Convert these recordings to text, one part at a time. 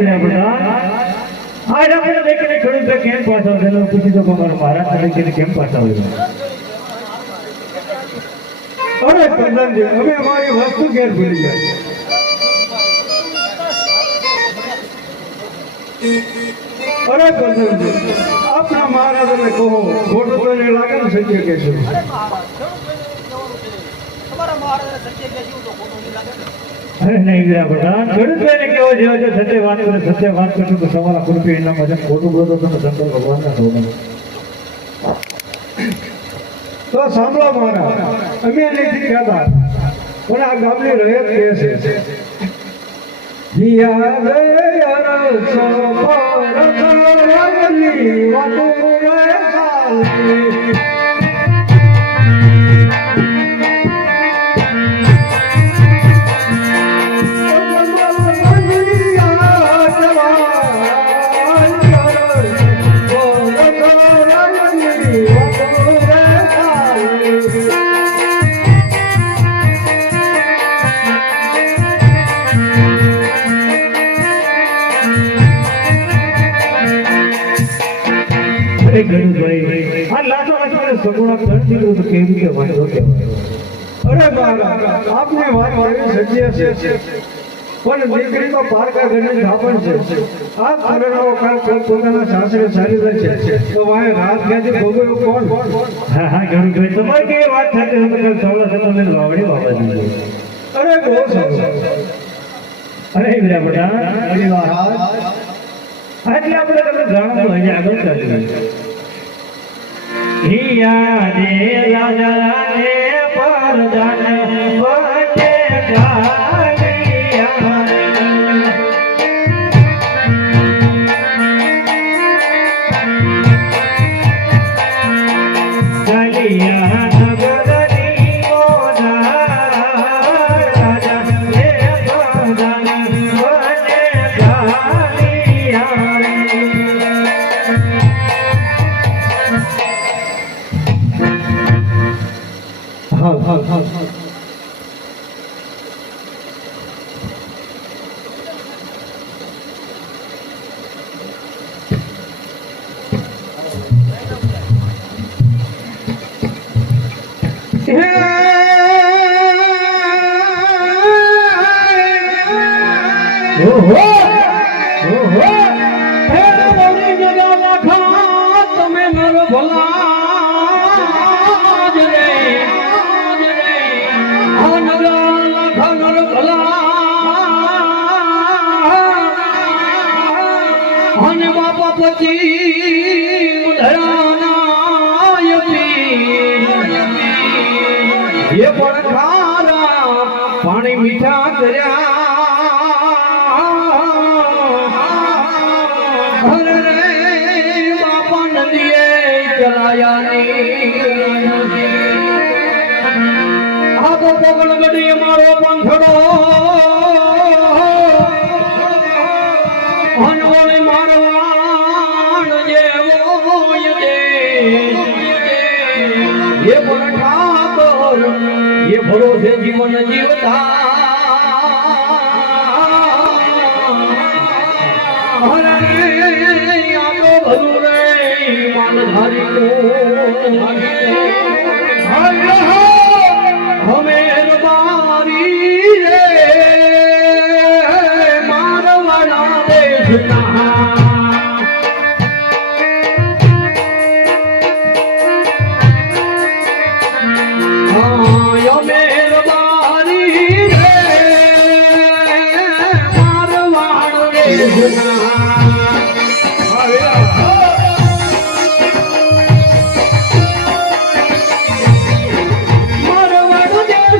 નહીં બધા આજ આપણે દેખીને ખેડૂતો કેમ પાછા થયેલો પૂછી તો મારા તરીકે કેમ પાછા આવ્યો અરે પ્રધાનજી અમે અમારી વસ્તુ ઘેર ભૂલી ગયા અરે પ્રધાનજી આપણા મહારાજાને કહો ખોટું તો એને લાગે ને સત્ય કહેશું અરે નહીં ગયા બધા ખેડૂતોને કેવો જેવો છે સત્ય વાત કરે સત્ય વાત કરશું તો તમારા કૃપી એના મજા ખોટું બોલો તમે શંકર ભગવાનના થવું તો સાંભળો મારા અમે નથી કહેતા પણ આ ગામની રયત કહે છે હિયા રે અરસ પરસરની વાતો રે સાલી આપને વાત કરવી સત્ય છે પણ દીકરી તો પારકા ઘરની ધાપણ છે આ ઘરનાઓ કાલ પોતાના સાસરે સારી રહે છે તો વાય રાત ક્યાંથી ભોગવ્યું કોણ હા હા જરૂર ભાઈ તમારી કેવી વાત થતી હોય તો સવલા સતને વાવડી વાવા દીધી અરે બહુ સરસ અરે બીજા બધા અરે મહારાજ એટલે આપણે તમને જાણવું હજી આગળ ચાલીએ હિયા દે રાજા ને પરદાન વટે ગાલિયા ગાલિયા નગરની મોના રાજા ને પરદાન વટે ગાલિયા હા તમે નર ભલા અને બાપા પછી એ પણ ખારા પાણી મીઠા કર્યા રે બાપા નદીએ ચલાયાની આ તો પગલ ગડી મારો પંથડો હનવળી મારવાણ જેવો એ પણ ઠાકોર એ ભરોસે જીવન જીવતા હરે આ તો ભલું રે માનધારી અમે બારી રે મારવાના દેશના મારવાડ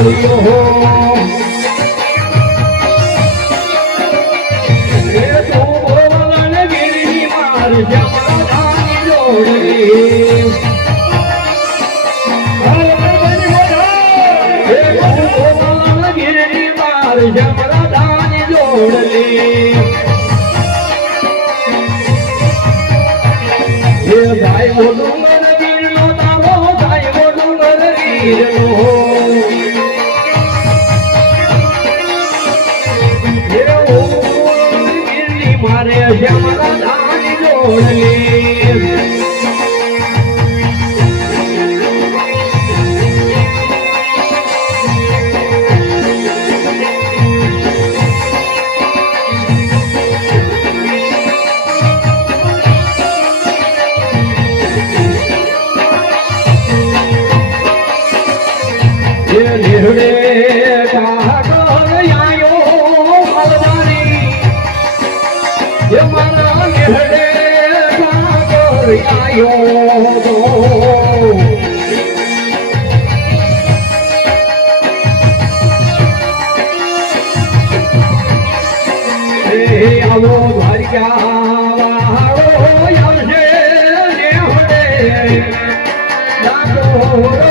માળિયો એ તો બોલણ ગીરી માર જમરાધાની જોડલી એ તો બોલણ ગીરી માર જમરાધાની જોડલી એ ભાઈ બોલું મારે શ્યામલા ધાની જોડલી નિહળે ઠાકર આયો હલવારી એ મારા નિહળે ઠાકર આયો તો એ આવો દ્વારિકા વાળો આવશે નિહળે ઠાકોર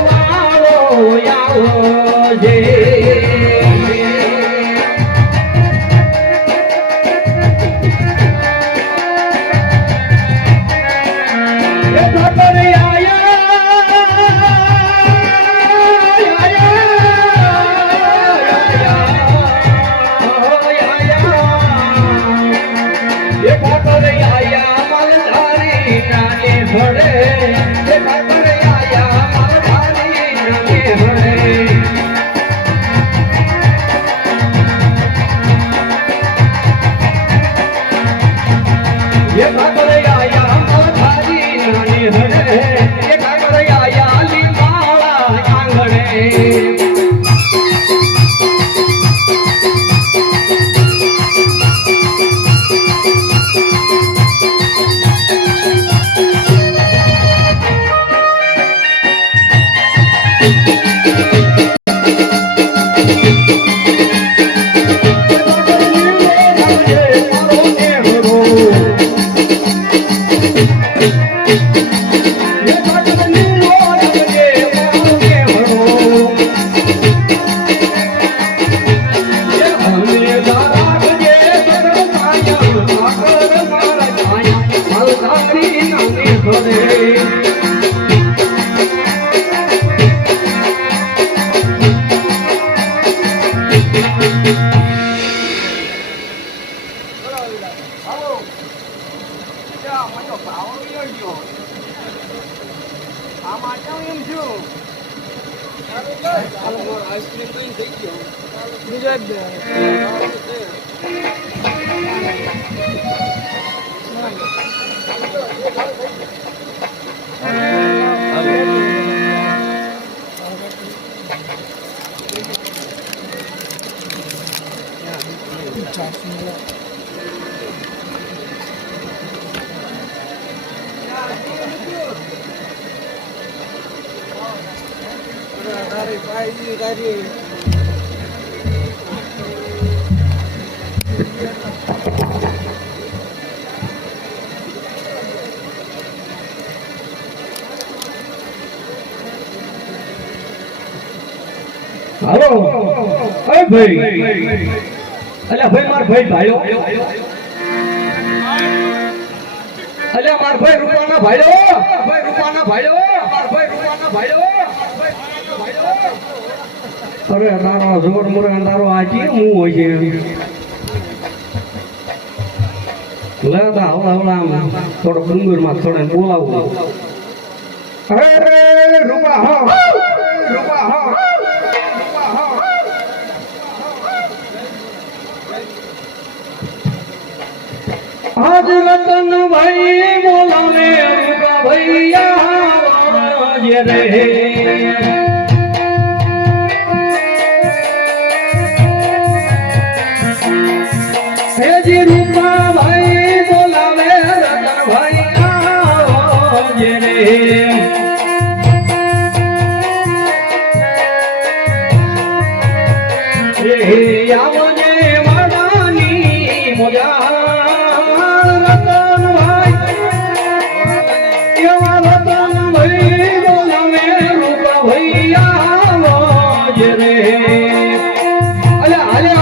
હાલો એ ભાઈ અલ્યા ભાઈ માર ભાઈ ભાઈઓ અલ્યા માર ભાઈ રૂપાના ભાઈઓ ભાઈ રૂપાના ભાઈઓ માર ભાઈ રૂપાના ભાઈઓ અરે તારો જોર મુરે તારો આજી હું હોય છે લે તા હવળા હવળા થોડો ડુંગર માં થોડે બોલાવું અરે રૂપા હા રૂપા હા आज रतन भाई बोला मेरा भैया ये रहे जी रूपा भाई बोला मेरा रतन भैया ये रहे આવજે મારાની મોજા રતનભાઈ એવા રતનભાઈ બોલાવે રૂપ ભૈયા આવજે રે અલે હાલે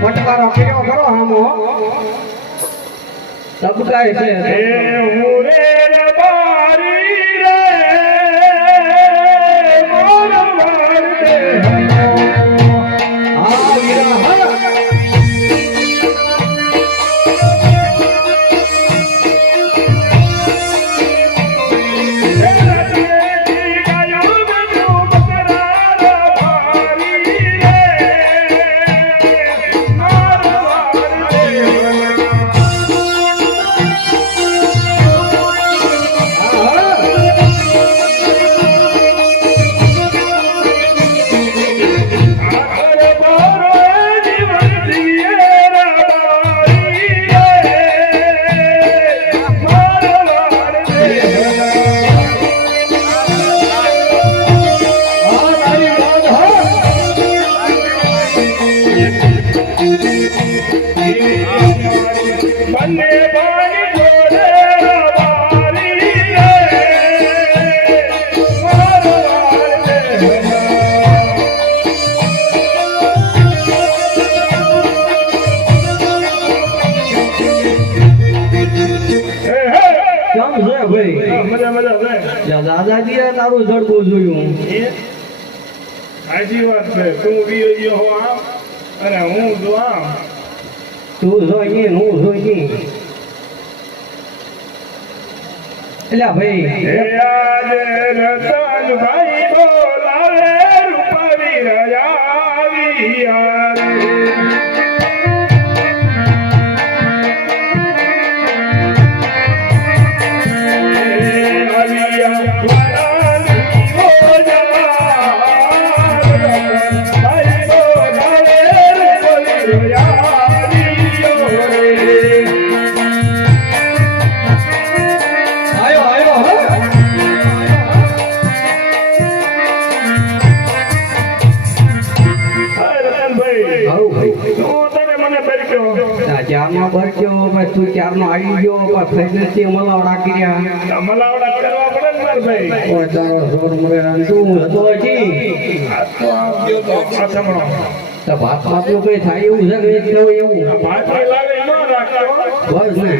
પટકારો કર્યો કરો આમો તબકાય છે દાદાજી તારું જડબું જોયું સાચી વાત છે તું વિયો હો આમ અને હું જો આમ તું જોઈએ હું જોઈએ એટલે ભાઈ ભાઈ બોલાવે રૂપાવી રજા ચારનો બરક્યો પછી તું ચારનો આવી ગયો પછી મલાવડા કર્યા મલાવડા કરવા પડે ને માર ભાઈ ઓય તારો જોર મળે તું હતો કી તો ભાત પાપનું કઈ થાય એવું છે કે એવું ભાત લાવે ન રાખતો બસ ને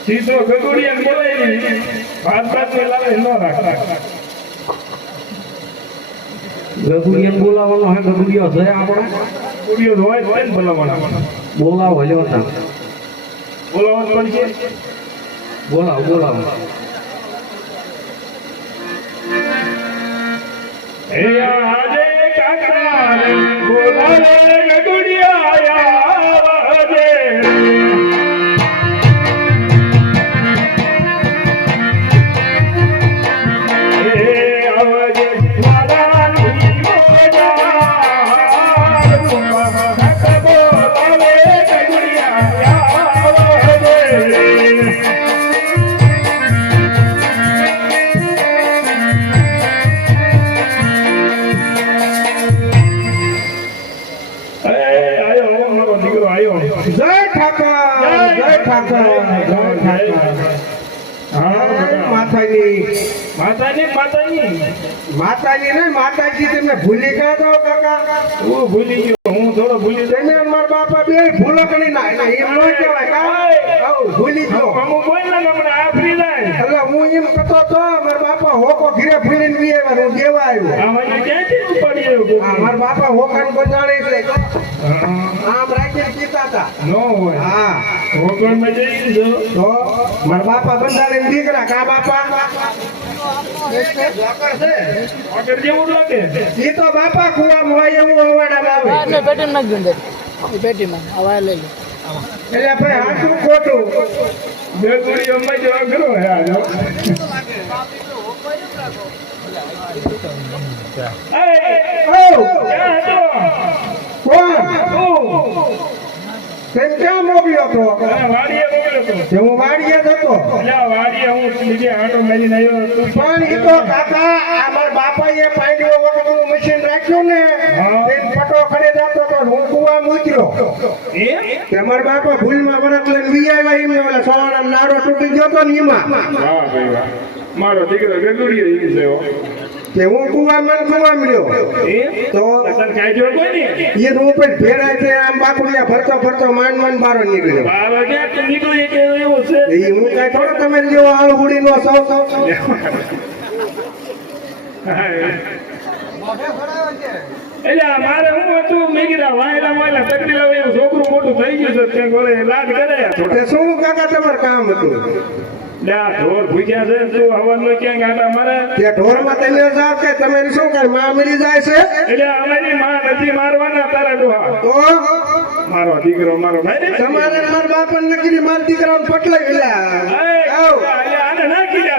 સીધો ગગુડિયા બોલાય ભાત લાવે ન રાખતા ગગુડિયન બોલાવવાનો હે ગગુડિયો છે આપણે ગગુડિયો હોય તો ને બોલાવવાનો બોલાવો લ્યો તા બોલાવવાનું પડશે બોલાવો એ આજે કાકા બોલાવે ગગુડિયા આવજે માતાજી ને માતાજી તમે ભૂલી ગયા છો કાકા હું ભૂલી ગયો હું થોડો ભૂલી ગયો તમે મારા બાપા બે ભૂલો કરી ના એમ ન કહેવાય કા ભૂલી ગયો અમુક બોલ ને હમણાં આફરી જાય એટલે હું એમ કહેતો તો મારા બાપા હોકો ઘીરે ફૂલીને બી આવ્યા હું દેવા આવ્યો આ મને ક્યાંથી ઉપાડી આવ્યો મારા બાપા હોકાને બજાડે છે આમ રાખીને પીતા હતા નો હોય હા હોકણ માં જઈ દીધો તો મારા બાપા બંધાડીને દીકરા કા બાપા હોકર જેવું લાગે એ તો બાપા કુવામાં હોય એવું અવાડામાં આવે પેટીમાં નાખી દે પેટીમાં હવે લઈ લે એટલે ભાઈ હાથું ખોટું બે ગોળી અંબાઈ જેવા કરો હે આજો ક્યાં મોકલ્યો હતો વાડીએ મોકલ્યો તો હું વાડીએ જ હતો એટલે આ વાડીએ હું લીધે આંટો મારીને આવ્યો તું પણ ઈ તો કાકા અમારા બાપાએ પાંડવો વખતનું મશીન રાખ્યું ને તે પટો ખડે જાતો તો હું કુવા મૂક્યો તે અમારા બાપા ભૂલમાં વરત લઈને વી આવ્યા એમને ઓલા સવારના નાડો તૂટી ગયો તો ને એમાં વાહ ભાઈ વાહ મારો દીકરો ગગુડીએ ઈ છે હો. કે હું કુવામાં મળ્યો તો તને કાંઈ જો કોઈ નહીં એ રૂપ જ ભેળાય છે આમ બાકુડિયા ભરતો ભરતો માંડ બારો નીકળ્યો બાબા ક્યાં તું નીકળી કે એવું છે એ હું કઈ થોડો તમે જેવો આળુગુડી નો સૌ એટલે મારે હું હતું મેં કીધા વાયલા તકડી લાવે એવું છોકરું મોટું થઈ ગયું છે ત્યાં ગોળે લાડ કરાયા થોડા તે શું કાકા તમારું કામ હતું લે આ ઢોર ભૂજ્યા છે તું હવાનો ક્યાં ગાંડા મારે તે ઢોરમાં તમે જાવ કે તમે શું કઈ માં મરી જાય છે એટલે અમારી માં નથી મારવાના તારા ડોહા તો મારો દીકરો મારો ભાઈ ને તમારે મારા બાપા નકરી મારા દીકરાને પટલાઈ ગયા આને નાખી દે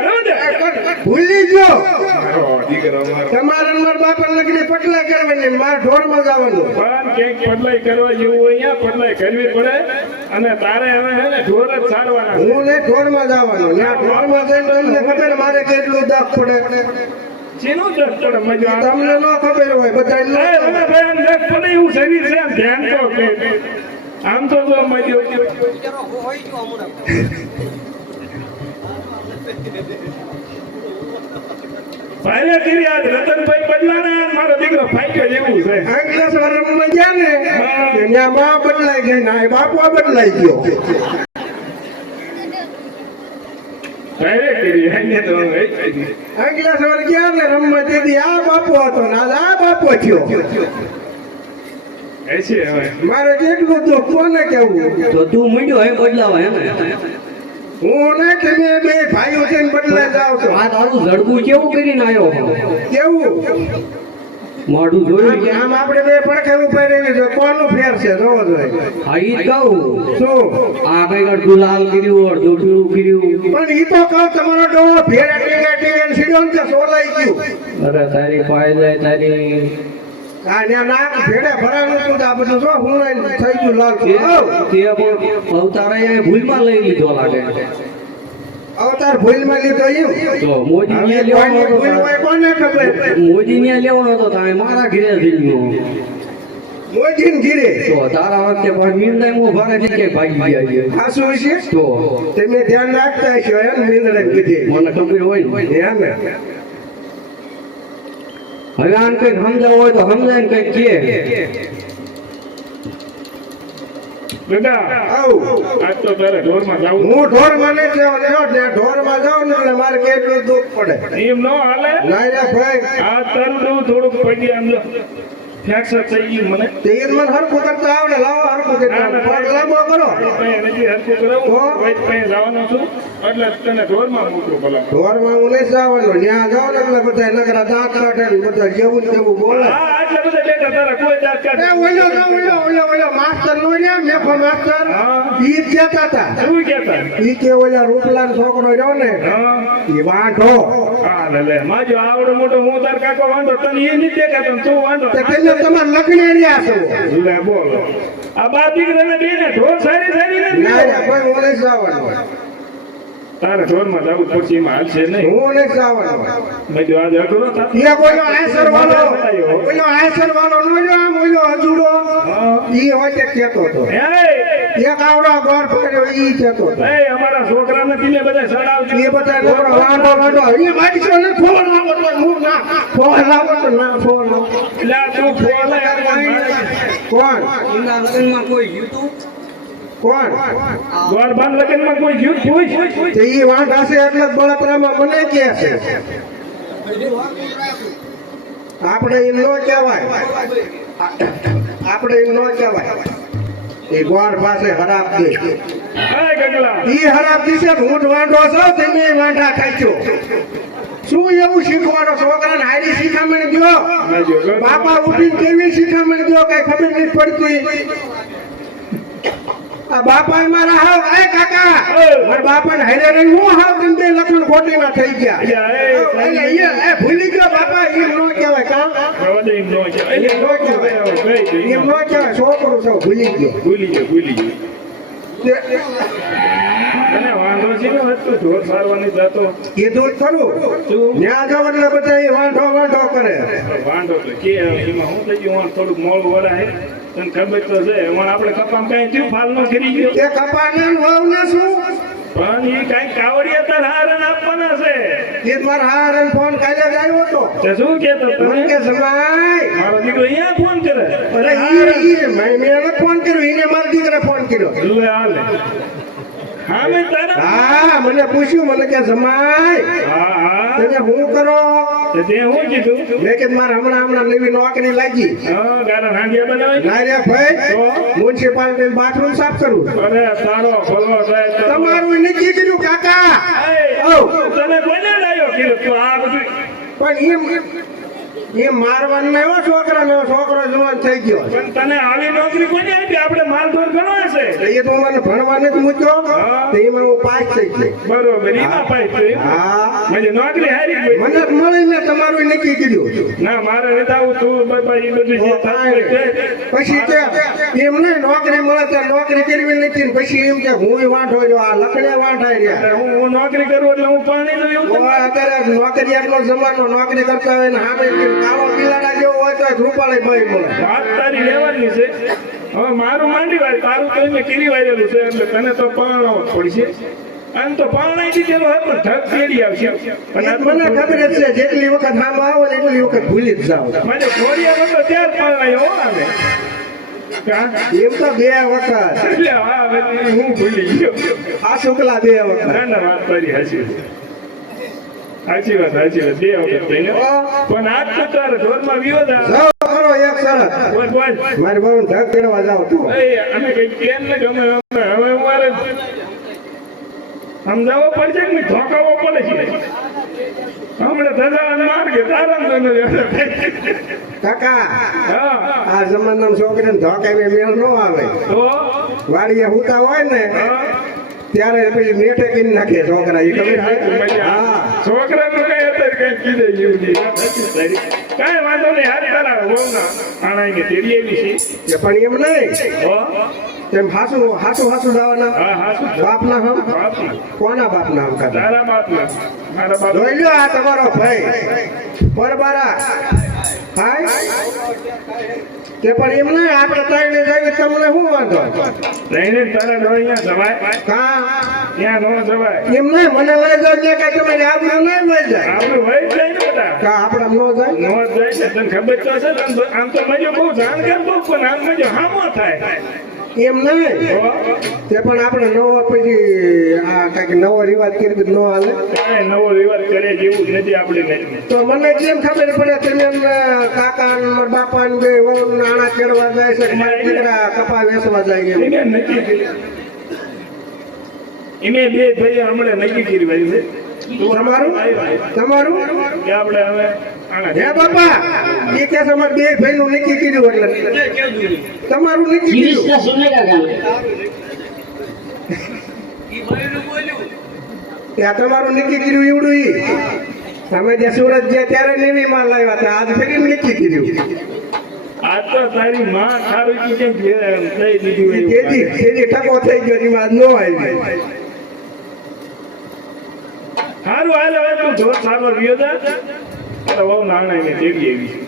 ભૂલી ગયો મારો દીકરો મારો તમારે મારા બાપા નકરી પટલાઈ કરવાની મારા ઢોરમાં જવાનું પણ ક્યાંક પટલાઈ કરવા જેવું હોય અહીંયા પટલાઈ કરવી પડે અને તારે હવે હે ને ઢોર જ સારવાના છે. હું ને ઢોરમાં જવાનું ત્યાં ઢોરમાં જઈને તમને ખબર મારે કેટલું દખ પડે શેનું દસ પડે મજા આવે? તમને ન ખબર હોય બધા એ હવે ભાઈ આમ દસ પડે એવું શરીર છે આમ ધ્યાન તો કે આમ તો જો મજો ભાઈ કરી આજ રતનભાઈ બદલાના અને મારો દીકરો ફાઈક્યો જેવું છે અંકલેશ્વર રમવા ગયા ને ત્યાં બા બદલાઈ ગઈ ના બાપા બદલાઈ ગયો ભાઈ કરી એને તો અંકલેશ્વર ગયા ને રમવા તેથી આ બાપો હતો ને આજે આ બાપો થયો એસી હવે મારે કેટલું તો કોને કેવું તો તું મંડ્યો હે બદલાવા હે ને હું ને તમે બે ભાઈઓ થઈને બદલાઈ જાવ છો આ તારું જડબું કેવું કરીને આવ્યો કેવું મોઢું જોયું કે આમ આપણે બે પડખે ઉભા રહેવી છે કોનું ફેર છે જોવો જોઈએ હા ઈ જ કહું શું આ કઈ અડધું લાલ કર્યું અડધું પીળું કર્યું પણ ઈ તો કહું તમારો ડોહો ભેરા ટીંગા ટીંગા સીડ્યો ને તે સોલાઈ ગયું અરે તારી પાય જાય તારી આ ત્યાં નાક ભેડા ભરાનું હતું તો આ બધું જો હું થઈ ગયું લાલ તે પણ અવતારે ભૂલમાં લઈ લીધો લાગે અવતાર ભૂલમાં લીધો એમ તો મોદી ને કોની ભૂલ લેવાનો હોય કોને ખબર મોદી ને લેવાનો હતો તારે મારા ઘરે દિલ્હીનો મોજીન ગીરે તો તારા વખતે પણ નિર્ણય મો ભારે કે ભાગી ગયા આ શું છે તો તમે ધ્યાન રાખતા છો એમ નિંદડે કીધી મને ખબર હોય ને ધ્યાન ને હવે આને કઈક સમજાવ હોય તો સમજાય ને કઈક કે દાદા આવ આજ તો તારે ઢોરમાં જાવું હું ઢોરમાં નહીં જવા દેવો ને ઢોરમાં જાઉં ને એટલે મારે કેટલું દુઃખ પડે એમ ન હાલે ના રે ભાઈ આ તારું ડોહું થોડુંક પડી આમ જો ફ્રેક્ચર થઈ ગયું મને તેર મને હરખું કરતા આવડે લાવો હરખું કરતા આવડે. પગ લાંબો કરો પાસે નથી હરખું કરાવું વૈદ પાસે જવાનો છું એટલે તને ઢોરમાં મૂકું ભલા ઢોરમાં હું નહીં જવાનું ત્યાં જાવ ને એટલે બધા નગરા દાંત કાઢે ને બધા જેવું ને તેવું બોલે હા આટલા બધા બેટા તારા કોઈ જાત એ કાઢે ઓલો માસ્ટર નો રહ્યા મેફો માસ્ટર હા. ઈ જ કહેતા હતા શું કહેતા ઈ કે ઓલા રૂપલાનો છોકરો રહ્યો ને હા ઈ વાંઢો હા લે માજો આવડો મોટો હું તાર કાકો વાંધો તને એ નથી દેખાતો ને તું વાંધો તે તમે તમારા લગ્ન રહ્યા છો લે બોલો આ બા દીકરાને બેને ઢોર સારી સારી ના નથી રે ભાઈ હું નહીં જવાનું તારે ઢોરમાં જવું પછી એમાં હાલશે નહીં હું નહીં જવાનું મેં જો આજે અઘરો થા એ ઓલો આયસર વાળો નો જો આમ ઓલો હજુડો ઈ વચ્ચે કહેતો હતો એક આવડો ગોર પકડ્યો ઈ કહેતો હતો એ અમારા છોકરાને તમે બધા સડાવજો એ બધા લોકો વાંઢો એ મારી છો ને ફોન લાવો તો હું ના ફોન લાવો તો ના ફોન લાવો લે તું ફોન કોણ એમના લગ્નમાં કોઈ યુટ્યુબ કોણ ગોરબાન લગનમાં કોઈ ગયું પૂછ તે ઈ વાંઢા છે એટલે જ બળતરામાં મને કહે છે આપણે એમ ન કહેવાય આપણે એમ ન કહેવાય એ ગોળ પાસે ખરાબ દે એ ગગલા ઈ ખરાબ દિશે હું જ વાંઢો છો તમે વાંઢા ખાઈছো શું એવું શીખવાનો છોકરાને હારી શીખામણ દ્યો બાપા ઉઠીને કેવી શીખામણ દ્યો કઈ ખબર નહીં પડતી આ બાપા મારા હાવ એ કાકા મારા બાપાને હારે રહીને હું હાવ તમે બે લખણ ખોટીના થઈ ગયા એ ભૂલી ગયો બાપા એમ ન કહેવાય કામ એમ ન કહેવાય છોકરો છો ભૂલી ગયો ભૂલી ગયો તને વાંધો પછી નો હતું ઢોર સારવાની જાતો કીધું જ ખરું ન્યા જાવ એટલે બધા એ વાંઢો વાંઢો કરે વાંધો તો કે એમાં હું થઈ ગયું થોડુંક મોડું વળાય તને ખબર તો છે હમણાં આપણે કપામ કઈ થયું ફાલ નો કરી ગયો તે કપાને વાવ ને શું પણ એ કઈ કાવડિયા તાર હારણ આપવાના છે એ મારા હાર ફોન કાલે જ આવ્યો હતો તે શું કેતો મને કે તમે સમાય મારો દીકરો અહીંયા ફોન કરે અરે મેં એને ફોન કર્યો એને મારા દીકરા ફોન કર્યો લે હાલે હા મેં તારા હા મને પૂછ્યું મને કે સમાય હા હા તમે શું કરો તે હું કીધું મેં કીધું મારે હમણાં નવી નોકરી લાગી હા ગારા હાંડિયા બનાવી ના રે ભાઈ મ્યુનિસિપાલિટી બાથરૂમ સાફ કરવું અરે તારો ભલો સાહેબ તમારું નક્કી કર્યું કાકા તને કોને લાયો કીધું તું આ બધું પણ એ મારવાનો એવો છોકરો જુવાન થઈ ગયો પણ તને આવી નોકરી કોને આપી આપણે માલધોર ઘણો હશે એ તો મને ભણવાને જ મૂક્યો તો એમાં હું પાસ થઈ ગયો બરોબર એમાં પાઈ તું હા મને નોકરી હારી ગઈ મને મળીને તમારું નક્કી કર્યું ના મારે નથી આવું તું બાબા એ બધું જે થતું હોય તે. પછી કે એમ નહીં નોકરી મળે તો નોકરી કરવી નથી ને પછી એમ કે હું વાંઢો જો આ લકડે વાંઢાઈ રહ્યા હું નોકરી કરું એટલે હું પાણી લઉં એવું તો અત્યારે નોકરી આટલો જમાનો નોકરી કરતા હોય ને સામે કાળો પીલાડા જેવો હોય તો રૂપાળી મળી મળે વાત તારી લેવાની છે હવે મારું માંડી વાય તારું તો એને કીરી વાયેલું છે એટલે તને તો પરણાવો જ પડશે આમ તો પરણાઈ દીધેલો હોય પણ ઢગ કેરી આવશે અને આ મને ખબર જ છે જેટલી વખત આમ આવો ને એટલી વખત ભૂલી જ જાઓ મને ઘોડિયા હતો ત્યાર પરણાયો હો આવે કા? એમ તો 2 વખત એટલે હા હવે હું ભૂલી ગયો આ શુક્લા 2 વખત ના ના વાત તારી સાચી વાત બે વખત થઈને પણ આજ તો તારે ઢોરમાં વિરોધ આવે જાઓ કરો એક સરસ બોલ બોલ મારી બહુ ઢગ તેડવા જાઓ તું અમે કઈ પ્લેન ને ગમે હવે અમારે સમજાવવો પડશે કે નહીં ધોકાવવો પડે છે હમણાં ધજાવાન માર્ગે તારા કાકા હા આ જમાનામાં છોકરીને ધોકાવી મેળ ન આવે તો વાડીએ હુતા હોય ને હા ત્યારે પછી નેઠે કરી નાખે છોકરા એ ખબર છે? હા છોકરાનું કઈ અત્યારે કઈ કીધે જેવું નહીં કાંઈ વાંધો નહીં હારી તારા વહુના આણાઈને તેડી આવી છે એ પણ એમ નહીં હો? તેમ હાસુ જવાના હા હા શું બાપના હમ બાપના કોના બાપના હમ કાકા તારા બાપના મારા બાપ જોઈ લ્યો આ તમારો ભાઈ બરબારા હાય તે પણ એમ નહીં આપણે ત્રણે જઈએ તમને શું વાંધો રહીને તારા ડોળિયા જવાય કા ત્યાં ન જવાય એમ નહીં મને લઈ જાવ ને કઈ તમારી આબરૂ નહીં લઈ જાય આપણું વય જ જાય ને બધા કા આપણે ન જાય નો જ જાય છે તને ખબર તો છે ને આમ તો મજો બહુ જાણકાર બહુ પણ આમ મજો હામો થાય એમ નહીં હો? તે પણ આપણે નવો પછી આ કઈક નવો રિવાજ કરી ન હાલે કાંઈ નવો વિવાદ કરે જેવું જ નથી આપણે નહીં તો મને કેમ ખબર પડે તમે એમને કાકા ને મારા બાપા ને બે વહુ નાણા કેળવા જાય છે મારા દીકરા કપા વેચવા જાય એમ. એને નક્કી કર્યું એને બે ભાઈ હમણાં નક્કી કરી વાળી છે તમારું કે આપણે હવે આના હે બાપા એ કે તમારે બે ભાઈ નું નક્કી કર્યું એટલે તમારું નક્કી કર્યું ત્યાં તમારું નક્કી કર્યું એવડું ઈ તમે જે સુરત ગયા ત્યારે નેવી માં લાવ્યા હતા આજ ફરી નક્કી કર્યું આ તો તારી માં ખારું કી કેમ દઈ દીધું એવું. તેથી ટકો થઈ ગયો એમાં ન આવી સારું હાલ હવે તું જો સારો રહ્યો જા તારા વહુ નાણા એને તેડી આવી છે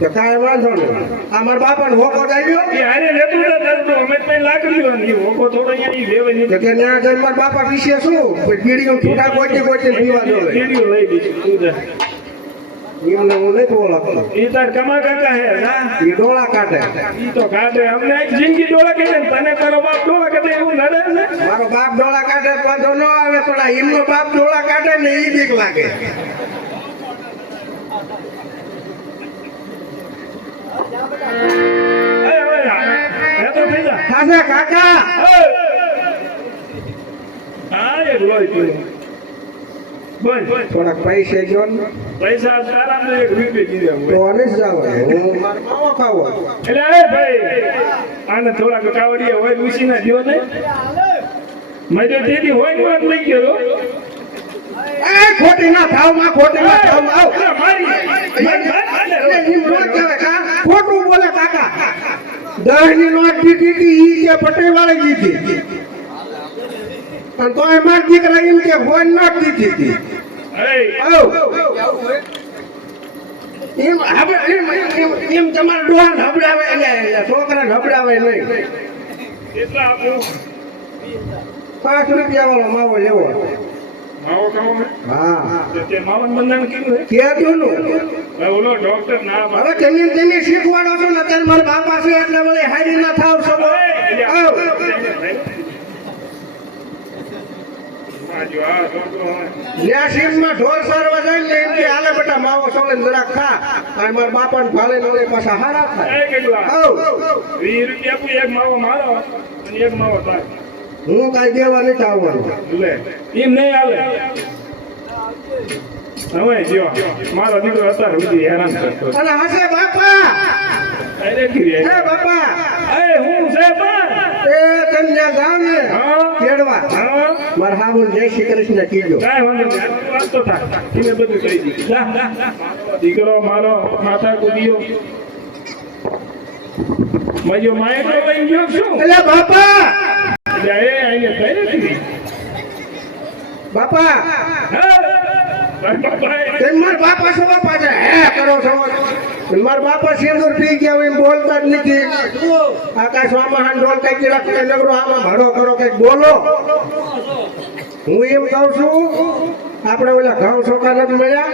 તો કાંઈ વાંધો નહીં આ મારા બાપાને હોકો આવ્યો એ હારે લેતું જા તારું તો અમે જ લાકડી અને ઓકો થોડો અહીંયા ઈ લેવા નહીં એટલે ત્યાં જઈને મારા બાપા વિશે શું બીડીઓ છૂટા ગોચી પીવા દો તેડીઓ લઈ દીધી તું જા એમને હું નથી ઓળખતો એ તાર કમા કાકા હે ના એ ડોળા કાઢે ઈ તો કાઢે અમને એક જિંદગી ડોળા કાઢે ને તને તારો બાપ ડોળા કાઢે એવું નડે ને મારો બાપ ડોળા કાઢે તો વાંધો ન આવે પણ આ એમનો બાપ ડોળા કાઢે ને એ બીક લાગે હે તો થઈ જા ખાસે કાકા હા એ લોહી તું બોલ થોડાક પૈસે જો ને પૈસા તારા ને એક રૂપિયા કીધા તો નહીં જાવ હું મારો માવો ખાવો એટલે એ ભાઈ આને થોડાક કાવડિયા હોય ઉસીના દિયો ને મજો તેથી હોય ને વાત લઈ ગયો એ ખોટી ના થાવ માં ખોટી ના થાવ માં આવ અરે મારી એમ ન કહેવાય કા ખોટું બોલે કાકા 10 ની નોટ દીધી ઈ કે પટેલ વાળે દીધી અને તોય માર દીકરા એમ કે ફોન ન દીધી હતી. આવ. એમ તમારા ડોહાને હબડાવે એટલે છોકરાને હબડાવે નહીં. કેટલા આપું 5 રૂપિયા વાળો માવો લેવો. માવો ખાવો ને હા તે માવન બંધાણ કીધું હે કીધું નું. હવે ઓલો ડોક્ટર ના હવે તમે શીખવાડો છો ને અત્યારે મારા બાપા છે એટલે વળી હારી ના થાવ છો. આવ. જો આ છોકરો હોય જ્યાં શીખમાં ઢોર સારવા જાય ને એમ કે હાલે બેટા માવો સોલે જરાક ખા અને મારા બાપાને ભાલે ને ઓલે પાછા હારા થાય. એ કેટલા આવ. 20 રૂપિયા આપું એક માવો મારો અને એક માવો તાર હું કાંઈ દેવા નથી આવવાનું. લે એમ નહીં આવે હવે જો મારો દીકરો અત્યારે સુધી હેરાન કરતો અને હશે બાપા. અરે ગીરી હે બાપા એ હું છે પણ એ તમે જ્યાં જાઓ ને હા કેળવા હા મારા હાબુને જય શ્રી કૃષ્ણ કીજો. કાંઈ વાંધો નહીં વાત તો થાય એને બધું કહી દીધું જા, જા. દીકરો મારો માથા કૂદ્યો મજો માયકો લઈ ગયો શું એટલે બાપા એટલે એ અહીંયા થઈ નથી બાપા તેમ મારા બાપા છો બાપા છે હે કરો છો. મારા બાપા સિંદૂર પી ગયા હોય એમ બોલતા જ નથી. આકાશમાં ઢોલ કઈ રાખીને નગરો આમાં ભાડો કરો કઈક બોલો. હું એમ કહું છું આપણે ઓલા ઘઉં ચોખા નથી મળ્યા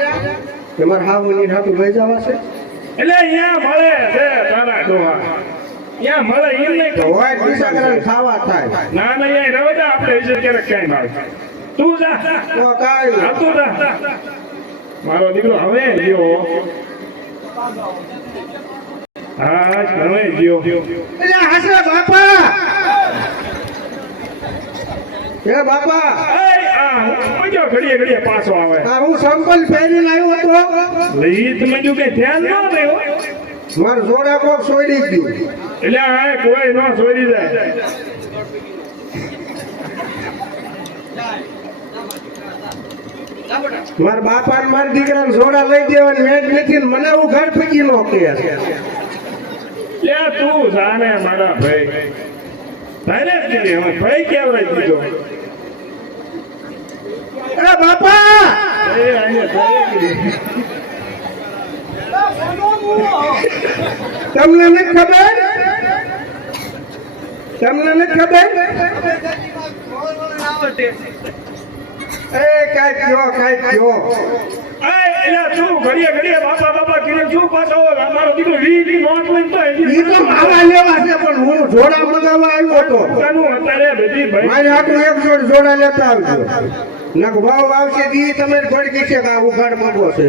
કે મારા હાવું હાથું લઈ જવા છે. એટલે અહીંયા મળે છે તારા ડોહા અહીંયા મળે એમ નહીં તો હોય બીજા ઘરે ખાવા થાય ના ના અહીંયા રહે જા આપણે વિશે ક્યારેક કઈ ના આવે તું જા તો કાંઈ હા, તું જા મારો દીકરો હવે ગયો હા હવે ગયો એટલે હશે બાપા. હે બાપા મજો ઘડીએ ઘડીએ પાછો આવે આ હું સંપલ પહેરીને આવ્યો હતો લઈ તમે જો કઈ ધ્યાન ન રહ્યો મારું જોડા કોક છોડી ગયું. એટલે આ કોઈ ન છોડી જાય મારા બાપા ને મારા દીકરા જોડા લઈ દેવાની મેચ નથી ને મને હું ઘર ફેંકી નો કે લે તું જાને મારા ભાઈ તારે જ કીધી હવે ભાઈ કેવરાઈ દીધો અરે બાપા એ અહીંયા તારે કીધી તમને નથી ખબર તમને નથી ખબર એ કાઈ કયો એટલે તું ઘડીએ ઘડીએ બાપા બાપા કીધું શું પાછો મારો દીકરો વી નોટ લઈને તો ઈ તો માવા લેવા છે પણ હું જોડા મગાવવા આવ્યો હતો. પોતાનું અત્યારે બધી ભાઈ મારે આટલું એક જોડ જોડા લેતા આવજો. નક ભાવ આવશે ઈ તમે ભડકી છે કે આ ઉઘાડ મગો છે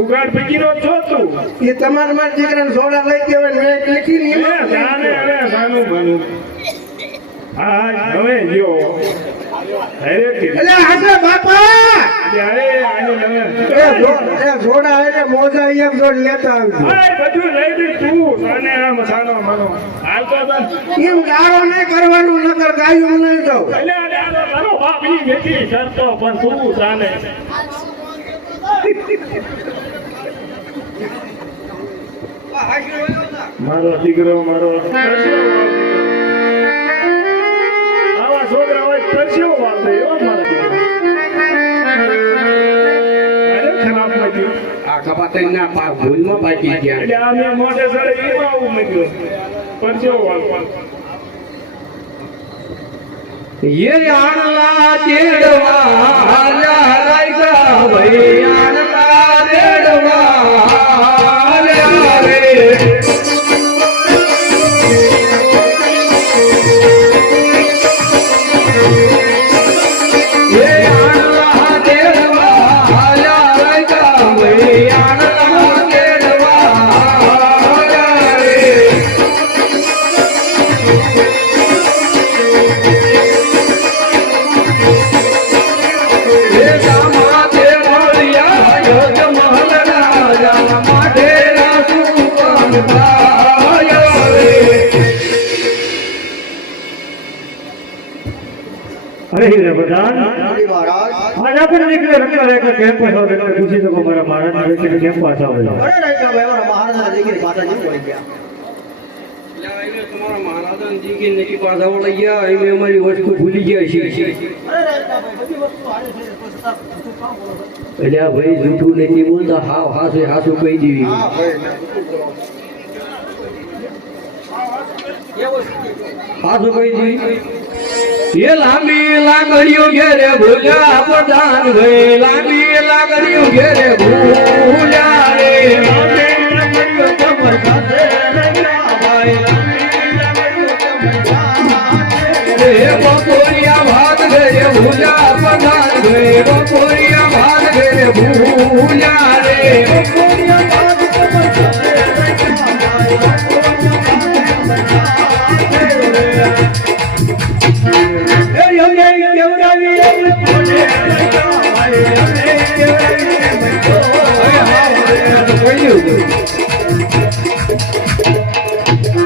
ઉગાડ પૈકી નો છો તું એ તમારા મારા દીકરાને જોડા લઈ દેવાય મેં નથી ને એ જાને અરે જાનું બનું હા હવે ગયો અરે કીધું એટલે હશે બાપા અરે આને હવે એ જોડા એટલે મોજા એક જોડ લેતા આવજો. બધું લઈ દી તું અને આ મસાનો માનો હાલ તો એમ ગાળો નહીં કરવાનું નકર ગાયું નહીં દઉં. એટલે તારો બાપ ઈ વેચી કરતો પણ તું જાને મારો દીકરો મારો આવા છોકરા હોય પરસેવો વાળતો એવો મારા દીકરો અરે ખરાબ નથી આ કપાતઈ ના ભૂલમાં પાકી ગયા. એટલે આ મેં મોઢે સડે એમાં આવું મૂક્યું પરસેવો વાળતો ये आनला चेड़वा रायका भई आनला चेड़वा रे ये आनला चेड़वा रायका भई आनला चेड़वा रे अरे हीरे प्रधान आज आपण निकले रंगला रेखा कैंप पास और देखा खुशी तो हमारा महाराज ने के कैंप पास हो गया તમારા મહારાજા જીગી નથી પાછા વળી ગયા એમ અમારી વસ્તુ ભૂલી ગયા છે એટલે ભાઈ જૂઠું નથી બોલતા હાવ હાસે હાસું કહી દેવી હાસું કહી દેવી એ લાંબી લાગણીઓ ઘેરે ભૂલ્યા પ્રધાન ભાઈ લાંબી લાગણીઓ ઘેરે ભૂલ્યા રે લાંબી લાગણીઓ કમર સાથે રહ્યા ભાઈ બપોરિયા ભાત ઘરે ભૂલ્યા પ્રધાન ભાઈ બપોરિયા ભાત ઘરે ભૂલ્યા રે બપોરિયા ભાત કમર સાથે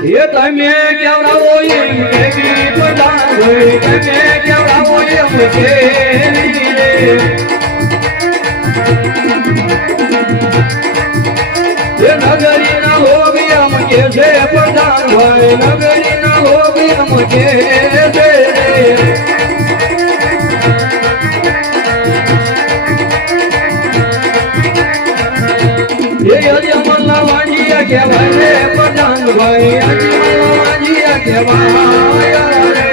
ये તમે કેવડાવો એમ કેવી પ્રધાન હોય તમે કેવડાવો એમ કેવી રે એ નગરીના લોગ એમ કે છે પ્રધાન હોય નગરીના લોગ એમ કે છે રે એ અજમલા વાંજીયા કહેવાય રે પ્રધાન ભાઈ અજમલા વાંજીયા કહેવાય રે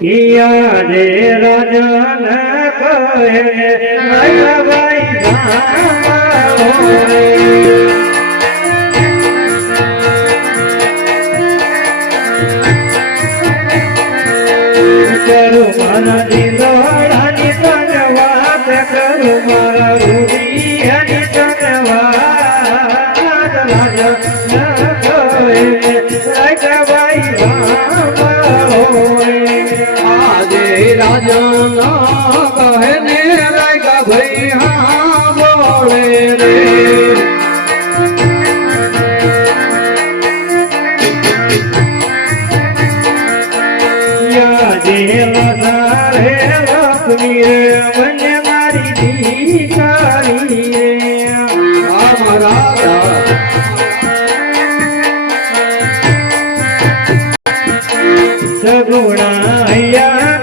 યાદે રાજન કહે ભાઈ કરું મારા દિલોડાની તને વાત કરું મારા રૂડિયાની તને વાત રાજન કહે ભાઈ આજે રાજા કહે ને રાયકા ભાઈ હા બોલે રે યાદે વધારે લક્ષ્મી રે મને મારી દીકરી રે રાજા સગુણા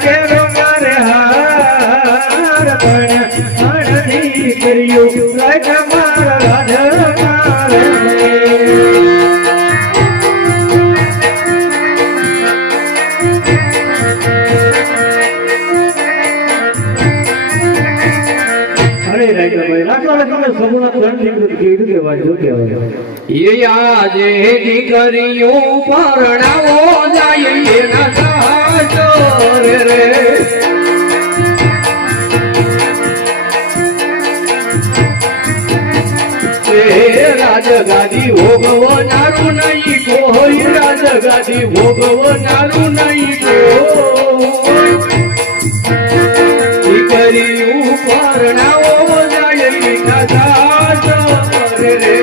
કેરો મારે હાર પણ દીકરીઓ લાગ મારા રાજા મારે અરે રાજા ભાઈ રાખવા તમે સગુણા ત્રણ દીકરી કેવી કહેવાય જો કહેવાય એ આજે દીકરીઓ પરણાવો જાય એના સાચો રે રાજગાદી ભોગવનારું નહીં કોઈ રાજગાદી ભોગવનારું નહીં કોઈ દીકરીઓ પરણાવો જાય એના સાચો રે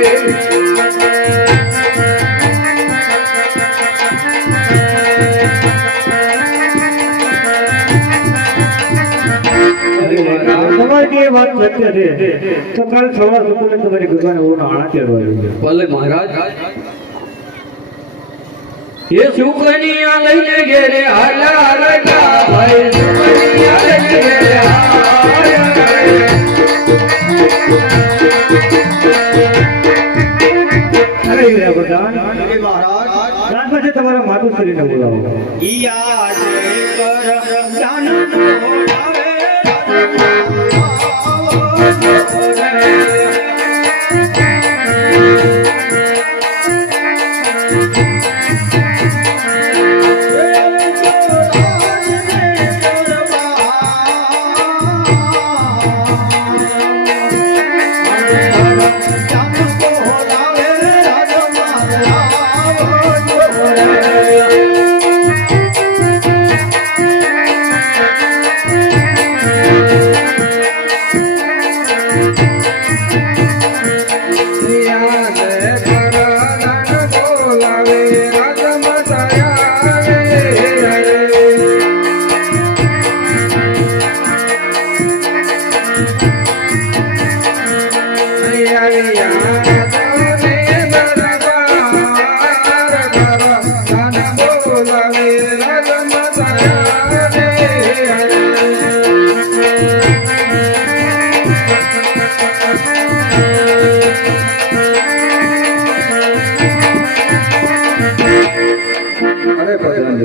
તમારી વાત સત્ય છે તો કાલ સવાર સુકૂને તમારી દુકાને ઓનો આણા કેળવાય ભલે મહારાજ એ સુકનિયા લઈને ઘેરે હાલા રગા ભાઈ સુકનિયા લઈને ઘેરે અરે પ્રધાન ત્યાર પછી તમારા માતુશ્રીને બોલાવો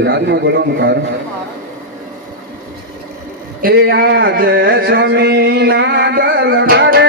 રાજમાં બોલવાનું કારણ એ આજે સ્વામીના દરબારે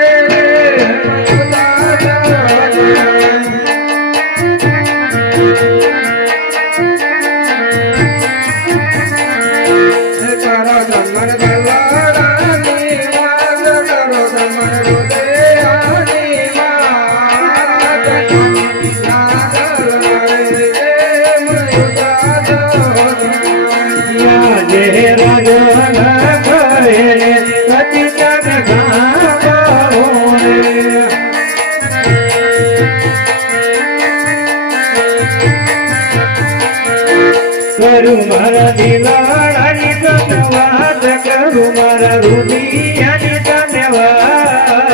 કરું મારા દિલાની ધન્યવાદ કરું મારા રુદિયાની ધન્યવાદ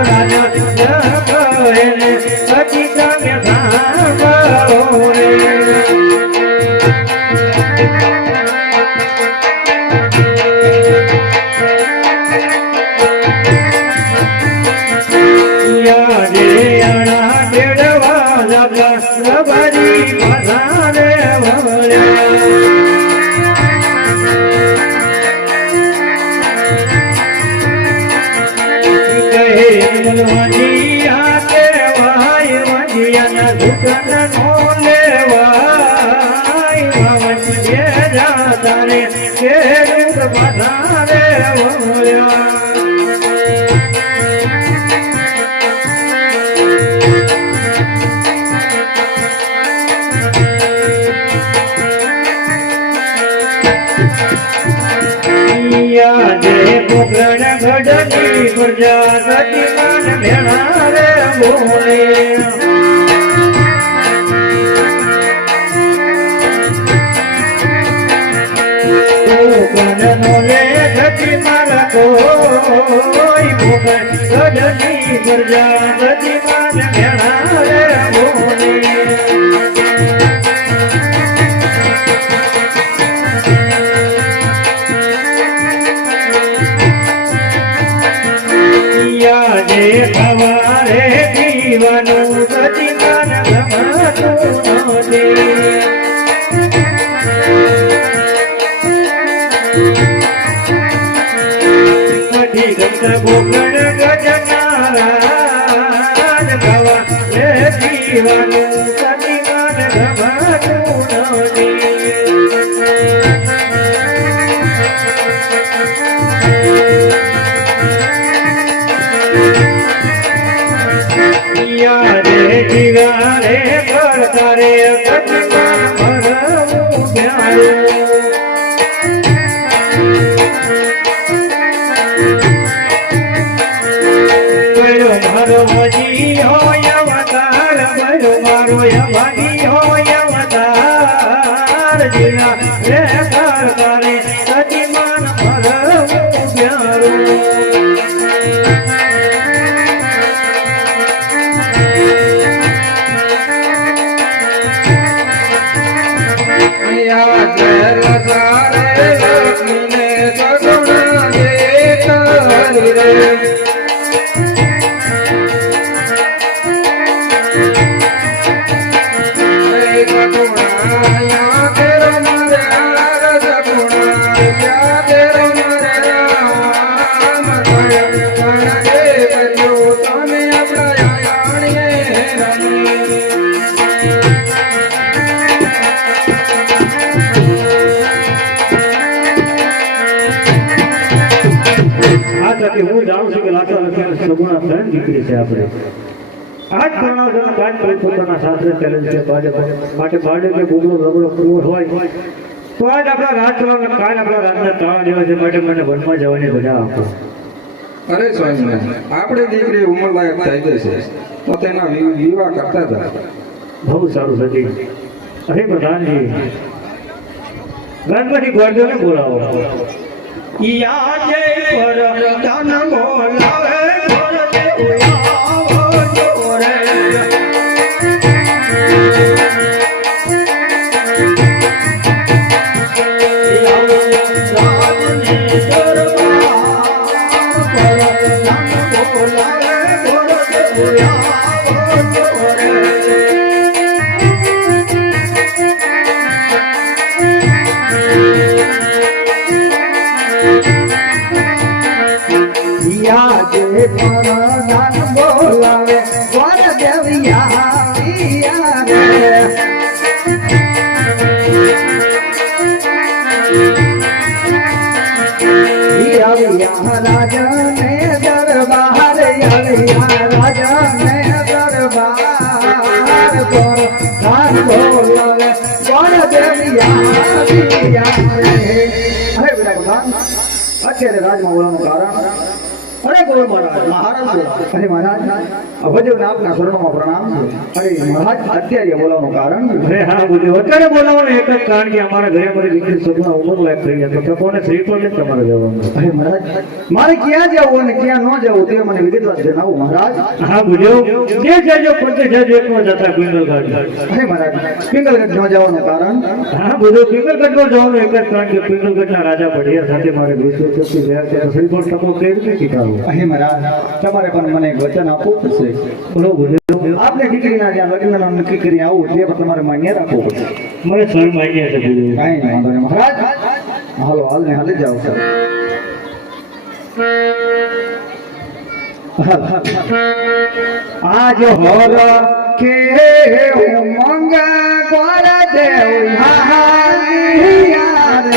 રાજા કહે પછી તમે સાંભળો રે યાદે આણા દેડવા લાગા રબારી મધાને યાદે પોકરણ ઘડની પ્રજાપતિ માન ભેણા રે બોલે પોકરણ લે ઘટી મારા કોઈ પોકરણ ઘડની પ્રજાપતિ માન ભેણા રે બોલે યાદે સવારે જીવનું સચિમાન ગમતું નથી નથી ગત ગોકળ ગજનારા ગવા જીવનું સચિમાન ગમતું નથી યાદે જીવારે કરતારે કચમાં ભરવું પ્યારું કયો મારો મજી હોય અવતાર કયો મારો યમજી હોય અવતાર જીવા રે કરતારે કચમાં ભરવું પ્યારું હું જાણું છું કે લાખા લખ્યા સગુણા ત્રણ દીકરી છે આપણે આજ પ્રણાવના પાંચ પોતાના શાસ્ત્ર ચેલેન્જ છે માટે બાળક કે ગુગળો રબડો કરવો હોય તો આજ આપણા રાજકારણ કાલ આપણા રાજના ત્રણ દિવસ છે માટે મને વનમાં જવાની રજા આપો. અરે સ્વામી આપણે દીકરી ઉંમરલાયક થઈ ગઈ છે તો તેના વિવાહ કરતા હતા. બહુ સારું સજી. અરે પ્રધાનજી ગણપતિ ગોરધોને બોલાવો. યાદે પરદાન બોલાવે ગોરધે આવો જોરે પર રાજ બોલાવે કોણ દેવિયા અરે બેટા ભગવાન અત્યારે રાજમાં બોલવાનું કારણ અરે ગોળ મહારાજ મહારાજ અરે મહારાજ અભજવને આપના શરણોમાં પ્રણામ છે અરે મહારાજ અત્યારે બોલાવવાનું કારણ અરે હા બોલ્યો અત્યારે બોલાવવાનું એક જ કારણ કે અમારા ઘરે અમારી દીકરી સગુણા ઉંમર લાયક થઈ ગયા તો કોને શ્રીફળ લઈને તમારે જવાનું અરે મહારાજ મારે ક્યાં જવું અને ક્યાં ન જવું તે મને વિગતવાર જણાવો મહારાજ હા બોલ્યો જે જાજો પંચે જાજો એકમાં જતા પિંગલગઢ અરે મહારાજ પિંગલગઢ ન જવાનું કારણ હા બોલ્યો પિંગલગઢમાં જવાનું એક જ કારણ કે પિંગલગઢના રાજા પઢિયા સાથે મારે વિશ્વ ચોથી ગયા છે શ્રીફળ ટકો કેવી રીતે કીધા અરે મહારાજ તમારે પણ મને એક વચન આપવું પડશે બોલો બોલ્યો આપને દીકરીના જ્યાં લગ્નનો નક્કી કરી આવું તે પણ તમારે માન્ય રાખવું પડશે મને શરણ માંગ્યા છે બોલ્યો કાંઈ નહીં વાંધો નહીં મહારાજ હાલો હાલ ને હાલે જાઓ સર આજ હોર કે ઉમંગ કર દેવ હાલિયા રે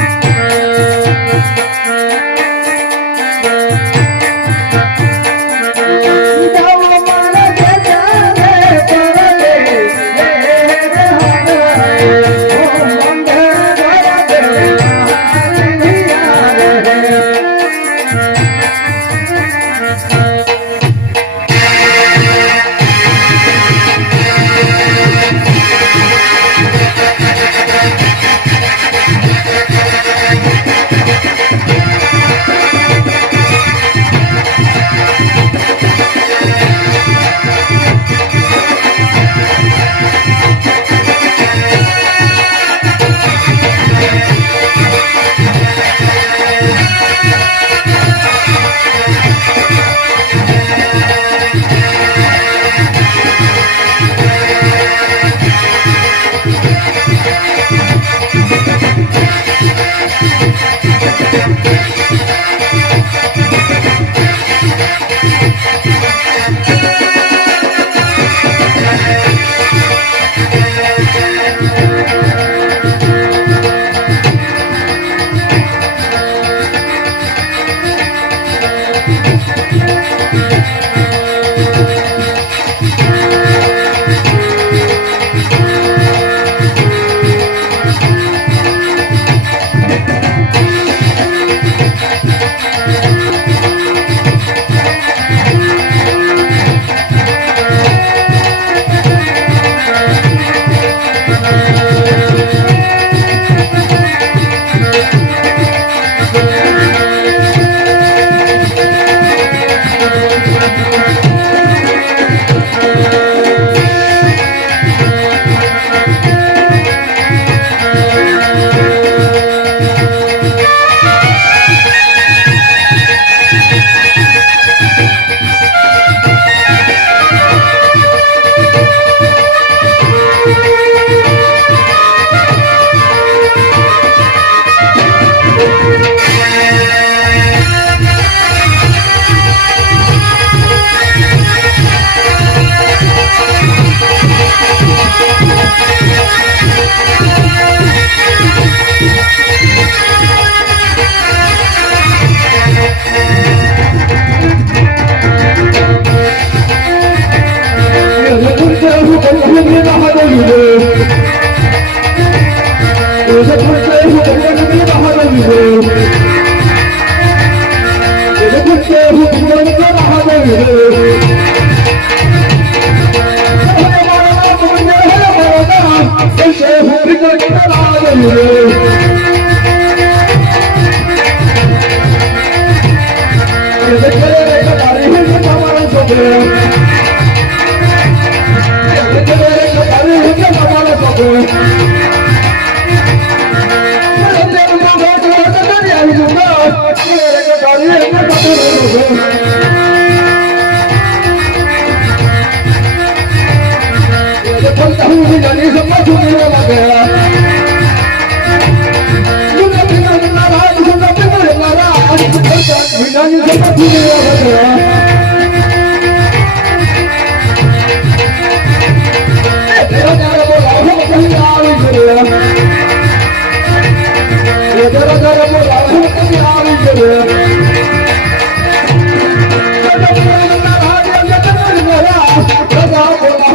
Raja